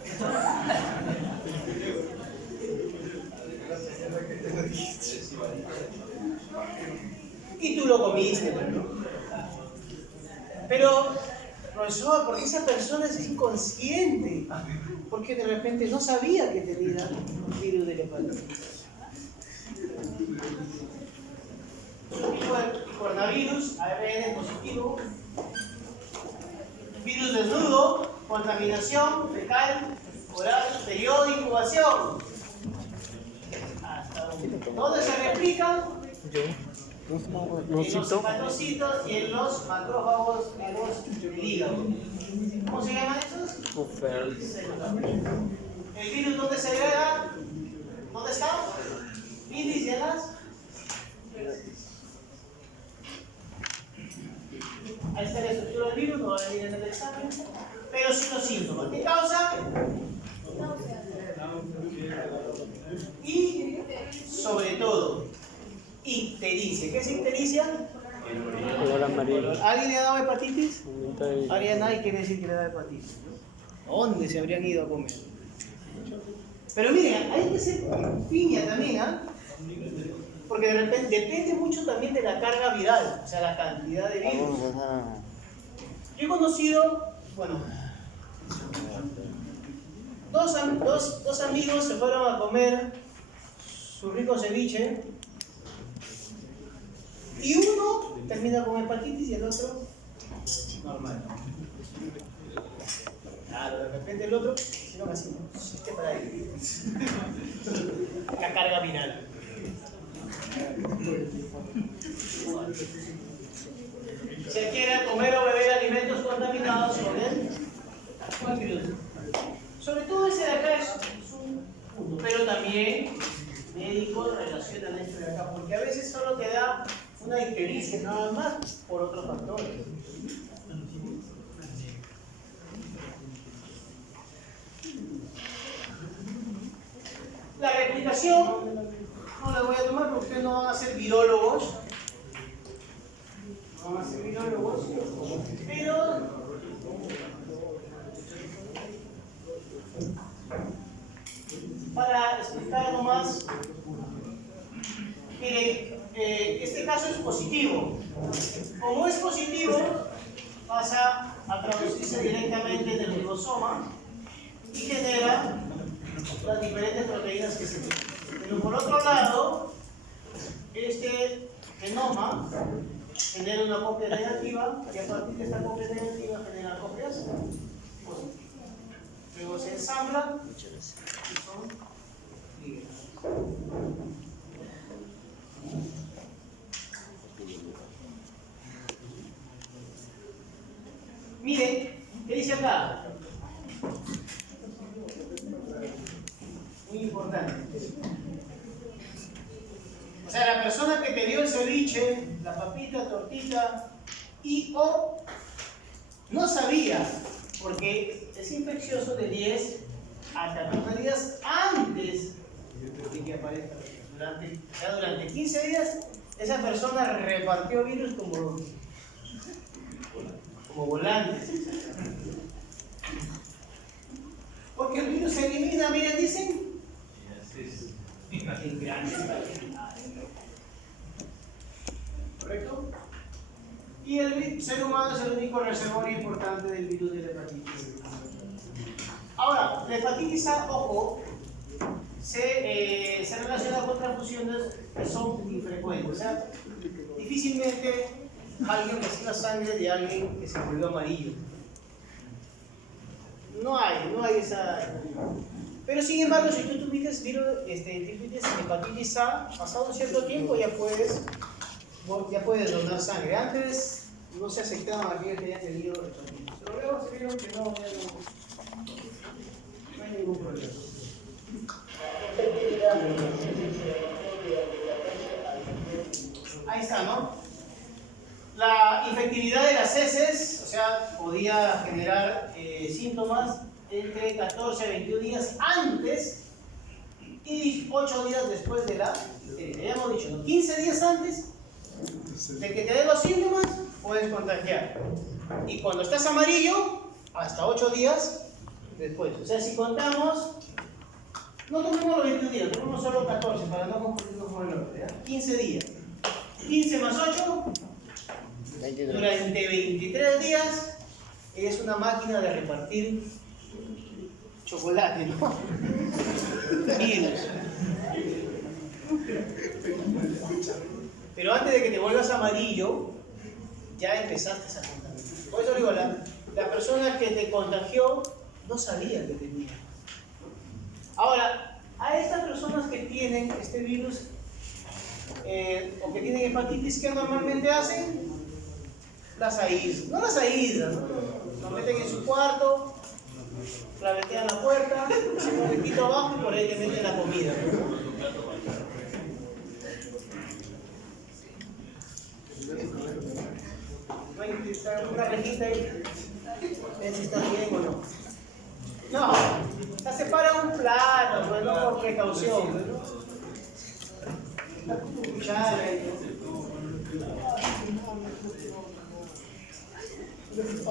Y tú lo comiste, ¿no? Pero, profesor, ¿por qué esa persona es inconsciente? Porque de repente no sabía que tenía virus de la hepatitis. Coronavirus, ARN positivo, virus desnudo, contaminación fecal, oral, periodo de incubación. Hasta ¿dónde se replica? En los hepatocitos y en los macrófagos del hígado. ¿Cómo se llaman esos? ¿El virus dónde se agrega? ¿Dónde está? Índice en las. Ahí está la estructura del virus, no va a venir en el examen. Pero sí los síntomas. ¿Qué causa? Y sobre todo, ictericia. ¿Qué es ictericia? Color amarillo. ¿Alguien le ha dado hepatitis? ¿Alguien nadie quiere decir que le da hepatitis? ¿Dónde se habrían ido a comer? Pero miren, hay que ser piña también, ¿ah? Porque de repente depende mucho también de la carga viral, o sea, la cantidad de virus. Yo he conocido, bueno, dos amigos se fueron a comer su rico ceviche y uno termina con hepatitis y el otro normal. Claro, de repente el otro hicieron así, ¿no? Este para ahí. La carga viral. Se quiere comer o beber alimentos contaminados con el virus. Sobre todo ese de acá es un punto, pero también médicos relacionan esto de acá, porque a veces solo te da una ictericia nada más por otros factores. La replicación no la voy a tomar porque ustedes no van a ser virólogos. No van a ser virólogos, pero para explicar algo más, miren, este caso es positivo. Como es positivo, pasa a traducirse directamente en el ribosoma y genera las diferentes proteínas que se tienen. Pero por otro lado, este genoma genera una copia negativa y a partir de esta copia negativa genera copias positivas. Luego se ensamblan y son ligadas. Miren, ¿qué dice acá? Muy importante. O sea, la persona que te dio el ceviche, la papita, tortita y o no sabía, porque es infeccioso de 10 a 14 días antes de que aparezca. Durante 15 días, esa persona repartió virus como volantes. Porque el virus se elimina, miren, dicen, en grandes cantidades. ¿Correcto? Y el ser humano es el único reservorio importante del virus de la hepatitis. Ahora, la hepatitis A, ojo, se relaciona con transfusiones que son infrecuentes. O sea, difícilmente alguien reciba sangre de alguien que se volvió amarillo. No hay esa. Pero sin embargo, si tú tuviste hepatitis A, pasado un cierto tiempo ya puedes donar sangre. Antes no se aceptaban aquellos que hayan tenido hepatitis. Pero luego se vieron que no hay ningún problema. Ahí está, ¿no? La infectividad de las heces, o sea, podía generar síntomas entre 14 a 21 días antes y 8 días después de la ictericia. Ya hemos dicho, ¿no? 15 días antes de que te den los síntomas, puedes contagiar. Y cuando estás amarillo, hasta 8 días después. O sea, si contamos, no tomemos los 21 días, tomemos solo 14 para no confundirnos con el otro, ¿ya? 15 días. 15 más 8, 23. durante 23 días, es una máquina de repartir chocolate, ¿no? Virus. Pero antes de que te vuelvas amarillo, ya empezaste a contaminar. Por eso digo, la persona que te contagió no sabía que tenía. Ahora, a estas personas que tienen este virus o que tienen hepatitis, ¿qué normalmente hacen? Las aíslan. No las aíslan, ¿no? Lo meten en su cuarto, clavetean la puerta, se ponen el pito abajo y por ahí te meten la comida, ¿no? Una rejita ahí, ven si está bien o no. No, la separa un plano, pues, no por precaución, ¿no? Cuchara ahí.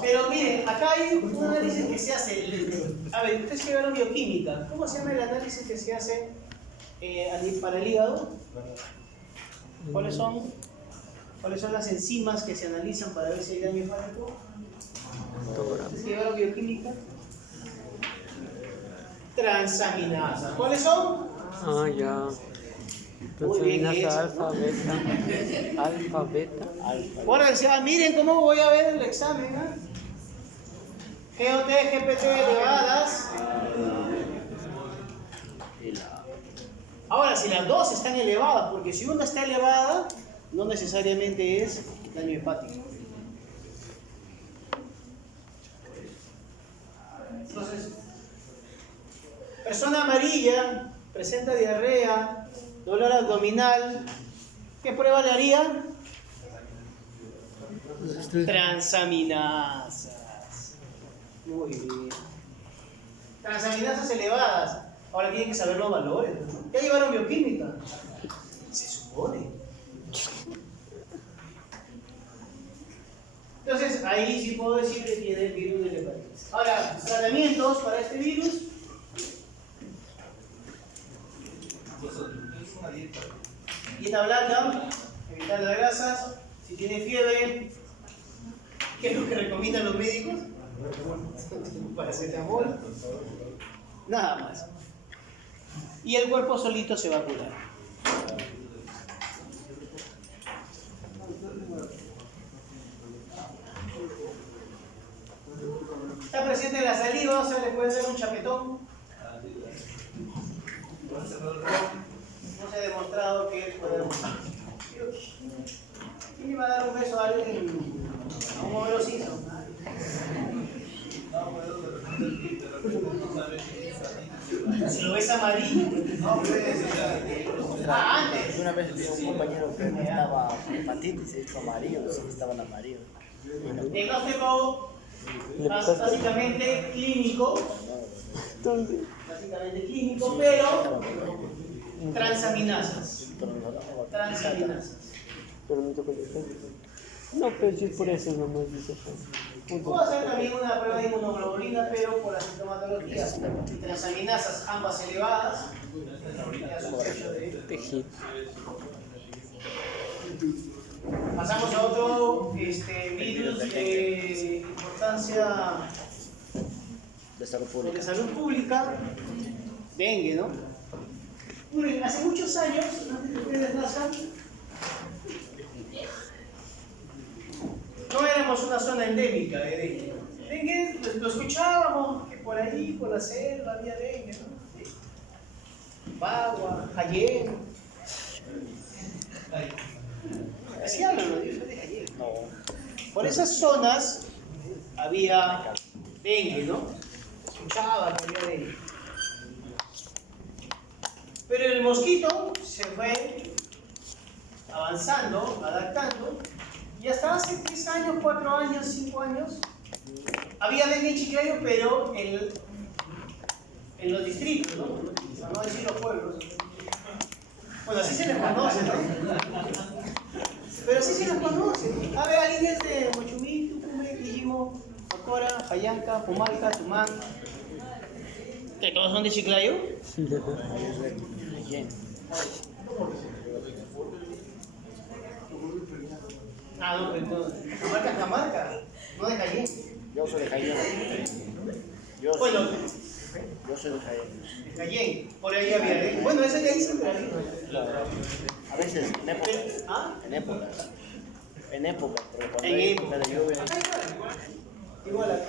Pero miren, acá hay un análisis que se hace. A ver, ustedes llevaron bioquímica. ¿Cómo se llama el análisis que se hace para el hígado? ¿Cuáles son las enzimas que se analizan para ver si hay daño hepático? ¿Ustedes llevaron bioquímica? Transaminasas. ¿Cuáles son? Ah, ya. Transaminasa alfa, beta. Alfa, beta. Ahora decía, miren cómo voy a ver el examen, ¿eh? GOT, GPT elevadas. Ahora, si las dos están elevadas, porque si una está elevada, no necesariamente es daño hepático. Entonces, persona amarilla, presenta diarrea, dolor abdominal, ¿qué prueba le haría? Transaminasas. Muy bien. Transaminasas elevadas. Ahora tienen que saber los valores, ¿no? ¿Ya llevaron bioquímica? Se supone. Entonces, ahí sí puedo decir que tiene el virus de la hepatitis. Ahora, tratamientos para este virus. Dieta blanca, evitar las grasas. Si tiene fiebre, ¿qué es lo que recomiendan los médicos? Paracetamol. Nada más. Y el cuerpo solito se va a curar. Está presente en la saliva, o sea, le puede dar un chapetón. No se ha demostrado que puede. ¿Quién iba a dar un beso a alguien? A un modelo Simpson. Si lo ves amarillo. Antes. Una vez vi a un compañero que estaba hepatitis, se hizo amarillo, sí, estaban amarillos. Diagnóstico básicamente clínico. Básicamente clínico, pero transaminasas. Transaminasas. Pero me tocó decir. No, pero sí por eso nomás dice. Puedo hacer también una prueba de inmunoglobulina, pero por la sintomatología. Transaminasas ambas elevadas. Tejido. Pasamos a otro virus de importancia De salud de pública. salud pública, dengue, ¿no? Miren, hace muchos años, antes que ustedes nazcan, no éramos una zona endémica de dengue. Dengue, pues, lo escuchábamos, que por ahí, por la selva, había dengue, ¿no? Bagua, Jayén. Así hablan los dioses de Jayén. No. Por esas zonas había dengue, ¿no? Se escuchaba que había dengue. Pero el mosquito se fue avanzando, adaptando, y hasta hace 3 años, 4 años, 5 años, había dengue en Chiclayo, pero en los distritos, ¿no? Para no decir los pueblos. Bueno, así se les conoce, ¿no? Pero así se les conoce. A ver, alguien es de Mochumí, Tucumán, Quillimo, Macora, Jayanca, Pumalca, Tumán. ¿Que todos son de Chiclayo? Bien. Ah, no, pero entonces, Cajamarca es Cajamarca, no de Jayén. Yo soy de Jayén. Yo Bueno, soy de Jayén. de Jayén, por ahí había dengue. Bueno, ese de ahí siempre había. A veces, en épocas. ¿Ah? En épocas. En épocas, porque cuando En hay época. época de lluvia. Igual acá.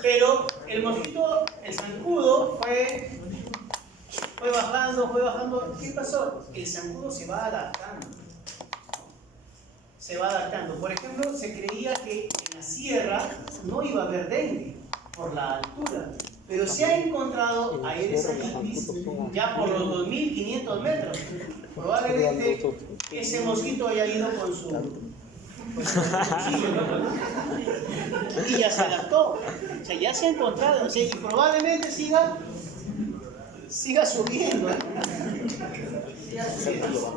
Pero el mosquito, el zancudo, fue bajando. ¿Qué pasó? El zancudo se va adaptando. Se va adaptando. Por ejemplo, se creía que en la sierra no iba a haber dengue por la altura. Pero se ha encontrado Aedes aegypti ya por los 2500 metros. Probablemente ese mosquito haya ido con su cuchillo, ¿no? Y ya se adaptó. O sea, ya se ha encontrado. O sea, y probablemente siga subiendo. Siga subiendo.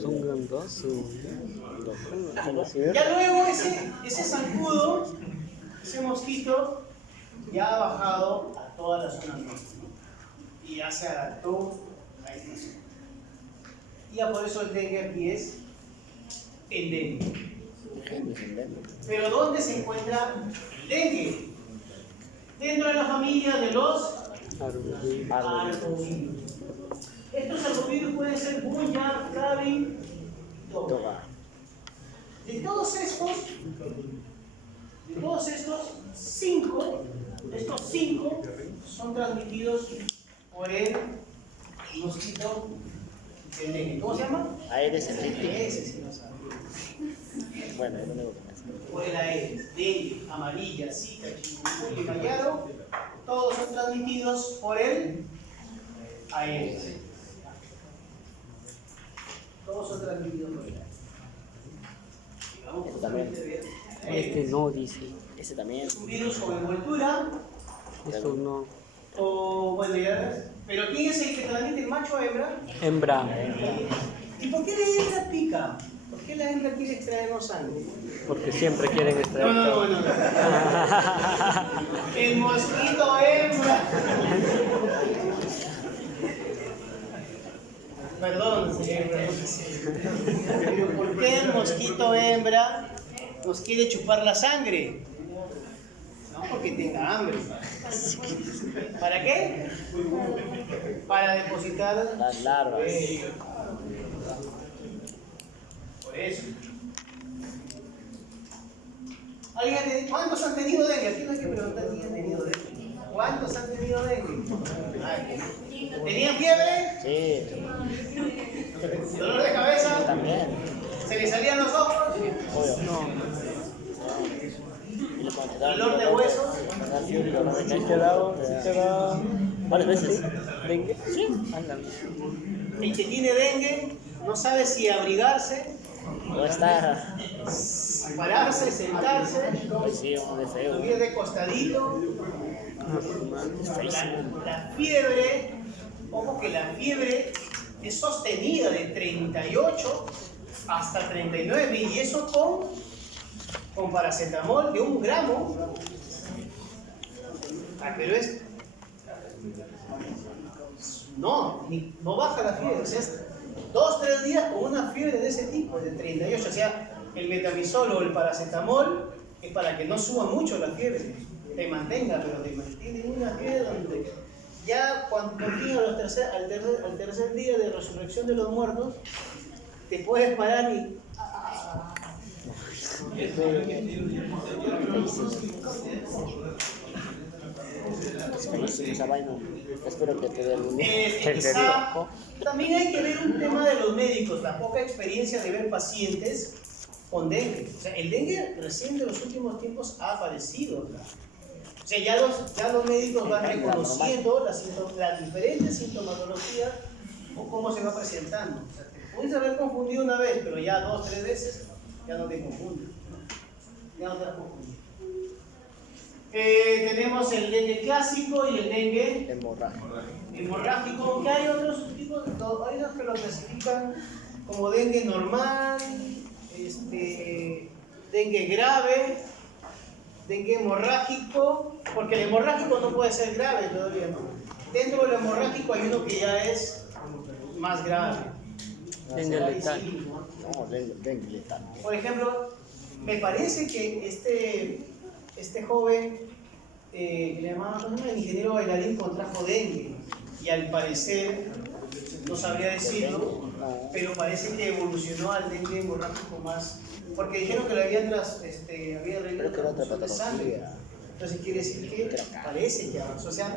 Son grandosos. Ya luego ese zancudo, ese mosquito, ya ha bajado a toda la zona norte, ¿no? Y ya se adaptó a esta zona. Y ya por eso el dengue aquí es endémico. Pero ¿dónde se encuentra el dengue? Dentro de la familia de los arbovirus. Estos arbovirus pueden ser bunya, crabi, toga. De todos estos 5, estos 5 son transmitidos por el mosquito del dengue. ¿Cómo se llama? Aedes aegypti. Ese sí lo sabe. Bueno, yo no digo que Por el Aedes, dengue, amarilla, zika, chikungunya y callado, todos son transmitidos por el Aedes. Todos son transmitidos por el Aedes. Y vamos justamente a ver. Este no dice. ese también. Es un virus con envoltura, Eso no. o bueno, ya. Pero ¿quién es el que transmite, el macho o hembra? Hembra. ¿Y por qué la hembra pica? ¿Por qué la hembra quiere extraernos sangre? Porque siempre quieren extraer No. todo. El mosquito hembra. Perdón, señor. Pero ¿por qué el mosquito hembra nos quiere chupar la sangre? No porque tenga hambre. ¿Para qué? Para depositar Las larvas. Por eso. ¿Cuántos han tenido dengue? Aquí no hay que preguntar quién ha tenido dengue. ¿Cuántos han tenido dengue? ¿Tenían fiebre? Sí, ¿Dolor de cabeza? también. ¿Se le salían los ojos? Obvio. No. Y le cuando te da ¿Dolor de huesos? cuando te da fiebre, dolor de ¿Sí cabeza. te da ¿Varias veces? dengue? Sí. Ándale. El que tiene dengue no sabe si abrigarse, No está. pararse, sentarse, Ay, sí, es feo. dormir de costadito. Es feísimo. La fiebre, ojo que la fiebre es sostenida de 38 hasta 39 y eso con paracetamol de 1 gramo. Pero es no baja la fiebre, o sea, es 2-3 días con una fiebre de ese tipo, de 38, o sea, el metamizol o el paracetamol es para que no suba mucho la fiebre, te mantenga, pero te mantiene una fiebre donde ya cuando llegue al tercer día de resurrección de los muertos, te puedes parar y... Es feísima esa vaina. Espero que te dé algún día. También hay que ver un tema de los médicos, la poca experiencia de ver pacientes con dengue. O sea, el dengue recién de los últimos tiempos ha aparecido. O sea, ya los médicos van reconociendo la diferente sintomatología o cómo se va presentando. O sea, te puedes haber confundido una vez, pero ya 2 o 3 veces ya no te confundes. Ya no te has confundido. Tenemos el dengue clásico y el dengue hemorrágico, que hay otros tipos, hay unos que lo clasifican como dengue normal, dengue grave, dengue hemorrágico, porque el hemorrágico no puede ser grave todavía, ¿no? Dentro del hemorrágico hay uno que ya es más grave. Dengue letal. No, dengue letal. Por ejemplo, me parece que este joven que le llamaban el ingeniero bailarín contrajo dengue y al parecer, no sabría decirlo, pero parece que evolucionó al dengue hemorrágico más, porque dijeron que le había reído transfusión de sangre. Entonces quiere decir que parece que avanzó. O sea,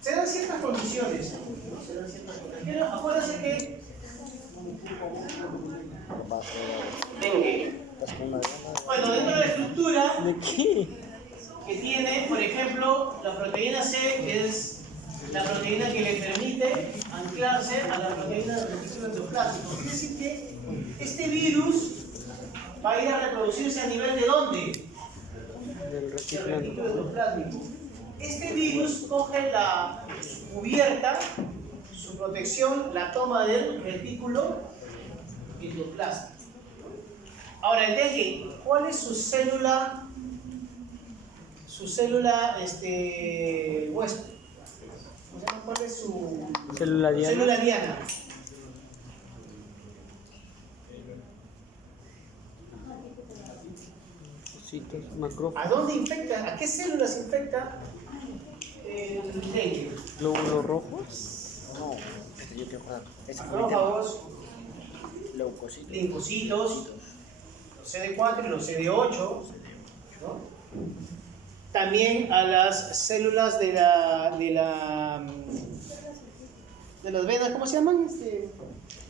se dan ciertas condiciones, ¿no? Se dan ciertas condiciones. Pero acuérdense que dengue. Bueno, dentro de la estructura que tiene, por ejemplo, la proteína C, que es la proteína que le permite anclarse a la proteína del retículo endoplástico. Es decir, que este virus va a ir a reproducirse a nivel de ¿dónde? Del Del retículo endoplástico. Este virus coge la cubierta, su protección, la toma del retículo endoplástico. Ahora, el dengue, ¿cuál es su célula? Huésped. ¿Cuál es su Célula diana. célula diana? Macrófagos. ¿A dónde infecta? ¿A qué células infecta el dengue? Glóbulos rojos. No, yo te acuerdo. Macrófagos, Leucocitos. linfocitos, los CD4 y los CD8, ¿no? También a las células de las venas, ¿cómo se llaman?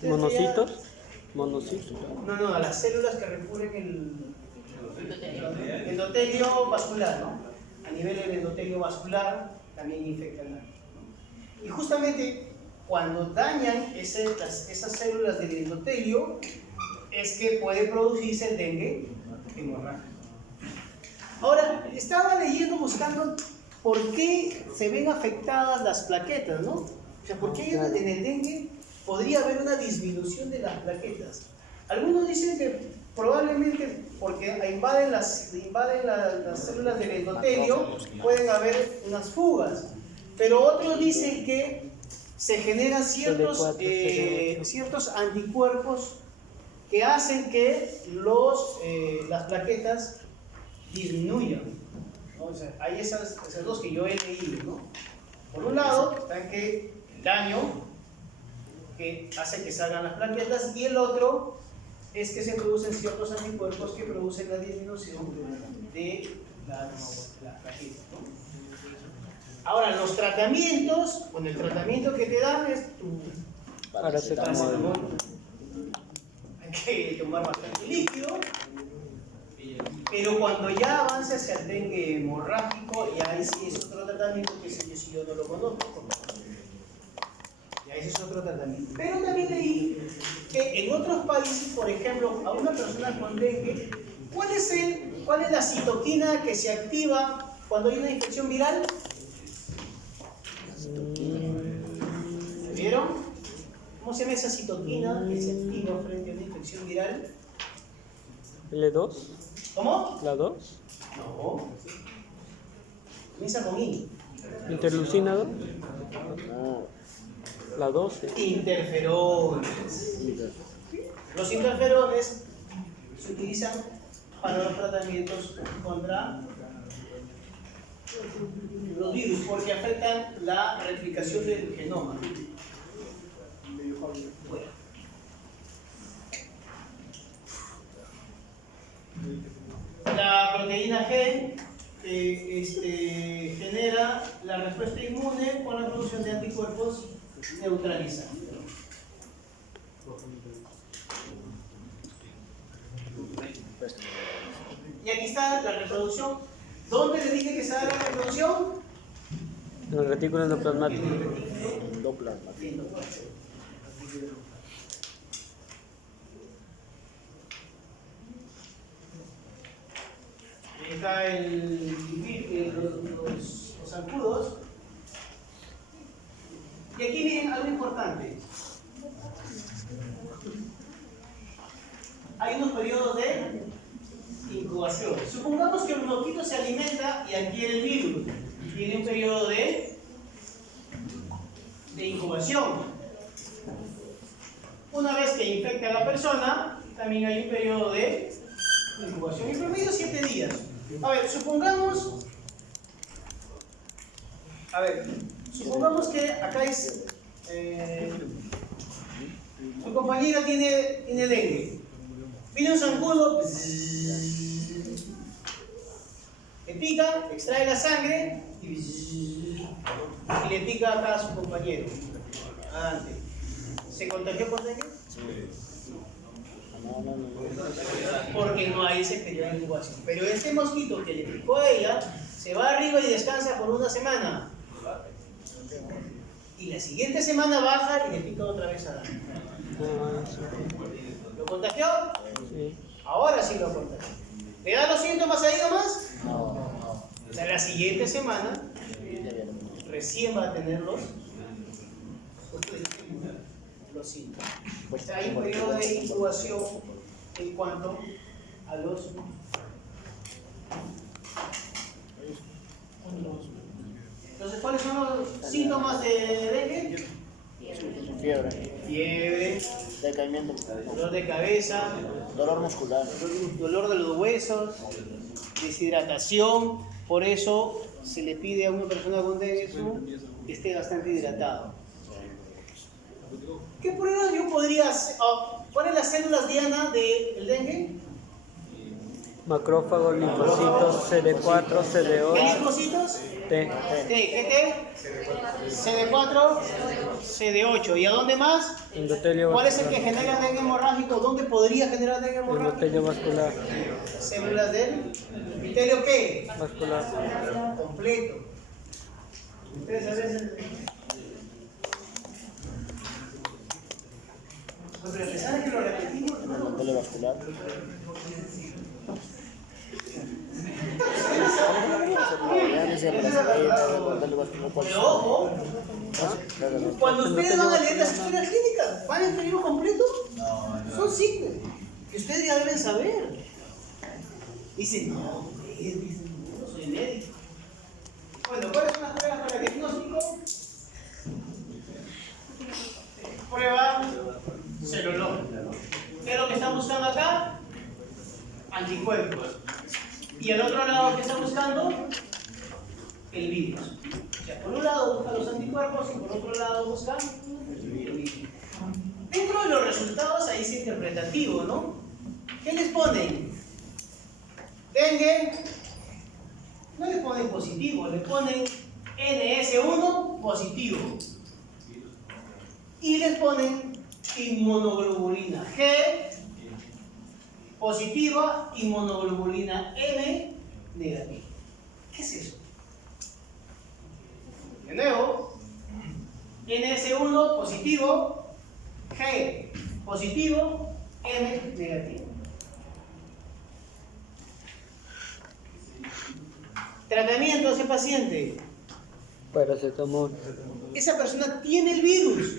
Monocitos. Monocitos. No, a las células que recubren el endotelio vascular, ¿no? A nivel del endotelio vascular también infectan, ¿no? Y justamente cuando dañan esas células del endotelio es que puede producirse el dengue hemorrágico. Ahora, estaba leyendo, buscando por qué se ven afectadas las plaquetas, ¿no? O sea, ¿por qué en el dengue podría haber una disminución de las plaquetas? Algunos dicen que probablemente porque invaden las células del endotelio pueden haber unas fugas, pero otros dicen que se generan ciertos anticuerpos que hacen que las plaquetas disminuyan, ¿no? O sea, hay esas dos que yo he leído, ¿no? Por un lado, están que el daño que hace que salgan las plaquetas, y el otro es que se producen ciertos anticuerpos que producen la disminución de las plaquetas, ¿no? Ahora, los tratamientos, el tratamiento que te dan es tu paracetamol. Hay que tomar bastante líquido, pero cuando ya avanza hacia el dengue hemorrágico, ya ahí sí es otro tratamiento que si yo no lo conozco. Ya ese es otro tratamiento. Pero también leí que en otros países, por ejemplo, a una persona con dengue, ¿cuál es la citoquina que se activa cuando hay una infección viral? ¿Vieron? ¿Cómo se llama esa citoquina que se activa frente a una infección viral? L2. ¿Cómo? ¿La 2? No. Comienza con I. Interleucina 2. La 12. Interferones. Los interferones se utilizan para los tratamientos contra los virus porque afectan la replicación del genoma. Bueno. La proteína G genera la respuesta inmune con la producción de anticuerpos neutralizantes. Y aquí está la reproducción. ¿Dónde le dije que se da la reproducción? En el retículo endoplasmático. Endoplasmático. Ahí está los zancudos. Y aquí miren algo importante. Hay unos periodos de incubación. Supongamos que un mosquito se alimenta y adquiere el virus. Tiene un periodo de incubación. Una vez que infecta a la persona, también hay un periodo de incubación. En promedio 7 días. A ver, supongamos que acá es su compañera tiene dengue. Viene un zancudo, le pica, extrae la sangre y le pica acá a su compañero. Adelante. ¿Se contagió por dengue? No. Porque no hay ese periodo de incubación. Pero este mosquito que le picó a ella se va arriba y descansa por una semana. Y la siguiente semana baja y le pica otra vez a la. ¿Lo contagió? Sí. Ahora sí lo contagió. ¿Le da los síntomas ahí nomás? No. O sea, la siguiente semana recién va a tener los síntomas. O sea, hay un periodo de incubación en cuanto a los Entonces, ¿cuáles son los síntomas de dengue? Fiebre. Fiebre, Decaimiento. dolor de cabeza, Dolor muscular. dolor de los huesos, deshidratación. Por eso se le pide a una persona con dengue que esté bastante hidratado. ¿Qué pruebas yo podría hacer? ¿Cuáles son las células diana del dengue? Macrófagos, linfocitos, CD4, ¿Qué CD8, linfocitos? T. ¿Qué T? CD4, CD8. ¿Y a dónde más? Endotelio ¿Cuál es el que vascular. genera dengue hemorrágico? ¿Dónde podría generar dengue hemorrágico? Endotelio vascular. Células del epitelio ¿qué? Vascular. Completo. Ustedes a veces. Pero a pesar de que lo repetimos, no. Endotelio vascular. Pero ojo, cuando ustedes van a leer las historias clínicas, ¿van a escribirlo completo? Son signos que ustedes ya deben saber. Dicen, no, soy médico. Bueno, ¿cuáles son las pruebas para el diagnóstico? Prueba serológica. ¿Qué es lo que están buscando acá? Anticuerpos. Y al otro lado, ¿qué están buscando? El virus. O sea, por un lado buscan los anticuerpos y por otro lado buscan el virus. Dentro de los resultados ahí es interpretativo, ¿no? ¿Qué les ponen? Dengue, no le ponen positivo, le ponen NS1 positivo. Y les ponen inmunoglobulina G positiva, inmunoglobulina M negativa. ¿Qué es eso? De nuevo, NS1 positivo, G positivo, M negativo. Tratamiento a ese paciente. Paracetamol. Esa persona tiene el virus,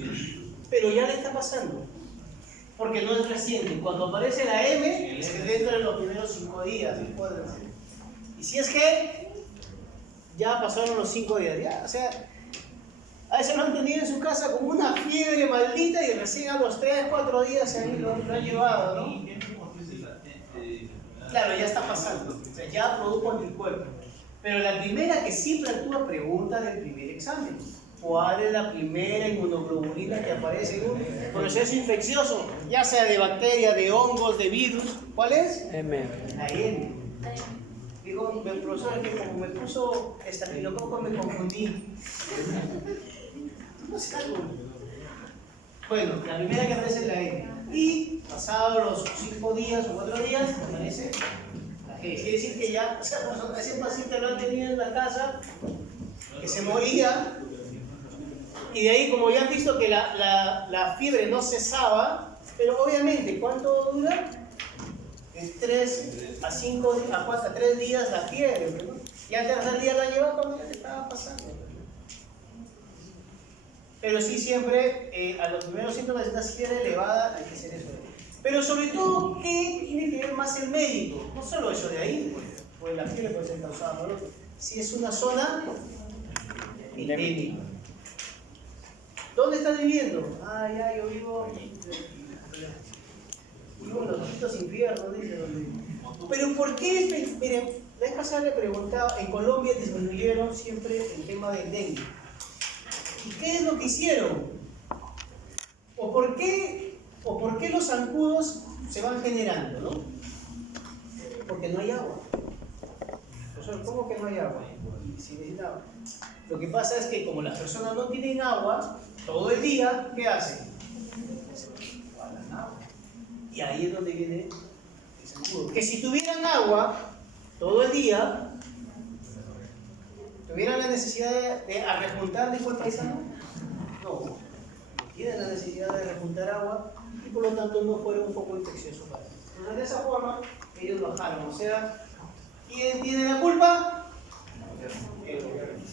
pero ya le está pasando. Porque no es reciente. Cuando aparece la M, es dentro de los primeros 5 días. Y si es G, ya pasaron los 5 días. Ya, o sea, a veces lo han tenido en su casa como una fiebre maldita y recién a los 3, 4 días ahí lo han llevado, ¿no? Claro, ya está pasando. O sea, ya produjo anticuerpos. Pero la primera que siempre actúa pregunta del primer examen. ¿Cuál es la primera inmunoglobulina que aparece en un proceso infeccioso? Ya sea de bacteria, de hongos, de virus. ¿Cuál es? M. La M. el profesor que como me puso estafilococo me confundí. No sé, algo. Bueno, la primera que aparece es la N. Y pasados los 5 días o 4 días aparece la G. Quiere decir que ya, o sea, ese paciente lo han tenido en la casa, que se moría. Y de ahí, como ya han visto que la fiebre no cesaba, pero obviamente, ¿cuánto dura? De 3 a 5 a 3 días la fiebre, ¿no? Y al tercer día la lleva cuando ya le estaba pasando. Pero sí, siempre a los primeros síntomas de esta fiebre elevada hay que hacer eso. Pero sobre todo, ¿qué tiene que ver más el médico? No solo eso de ahí, pues la fiebre puede ser causada por otro. Si es una zona endémica. ¿Dónde estás viviendo? Ah, ya, yo vivo en los quintos infiernos, dice. Pero ¿por qué? Miren, la vez pasada le preguntaba, en Colombia disminuyeron siempre el tema del dengue. ¿Y qué es lo que hicieron? ¿O por qué los zancudos se van generando, no? Porque no hay agua. Profesor, ¿cómo que no hay agua? Si necesita agua. Lo que pasa es que como las personas no tienen agua, todo el día, ¿qué hacen? Se guardan agua. Y ahí es donde viene el zancudo. Que si tuvieran agua todo el día, ¿tuvieran la necesidad de rejuntar de cuenta esa? No. Tienen la necesidad de rejuntar agua y por lo tanto no fueron un poco infeccioso para ellos. Entonces de esa forma ellos bajaron. O sea, ¿quién tiene la culpa? El gobierno.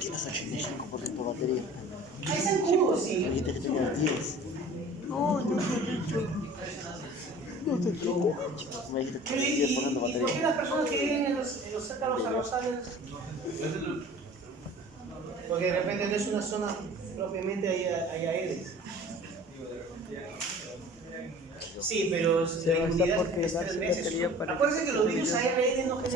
Tienes 85% de batería. Hay zancudos, sí. Dijiste que tenías 10. No, yo te he dicho. No te digo. Me dijiste que Pero tenías 10% de ¿y por qué batería. las personas que viven en los cercanos a Rosales? Porque de repente no es una zona propiamente hay aedes. Sí, pero Se la basta inmunidad porque es la 3 meses. batería para Acuérdense que los virus ARN no generan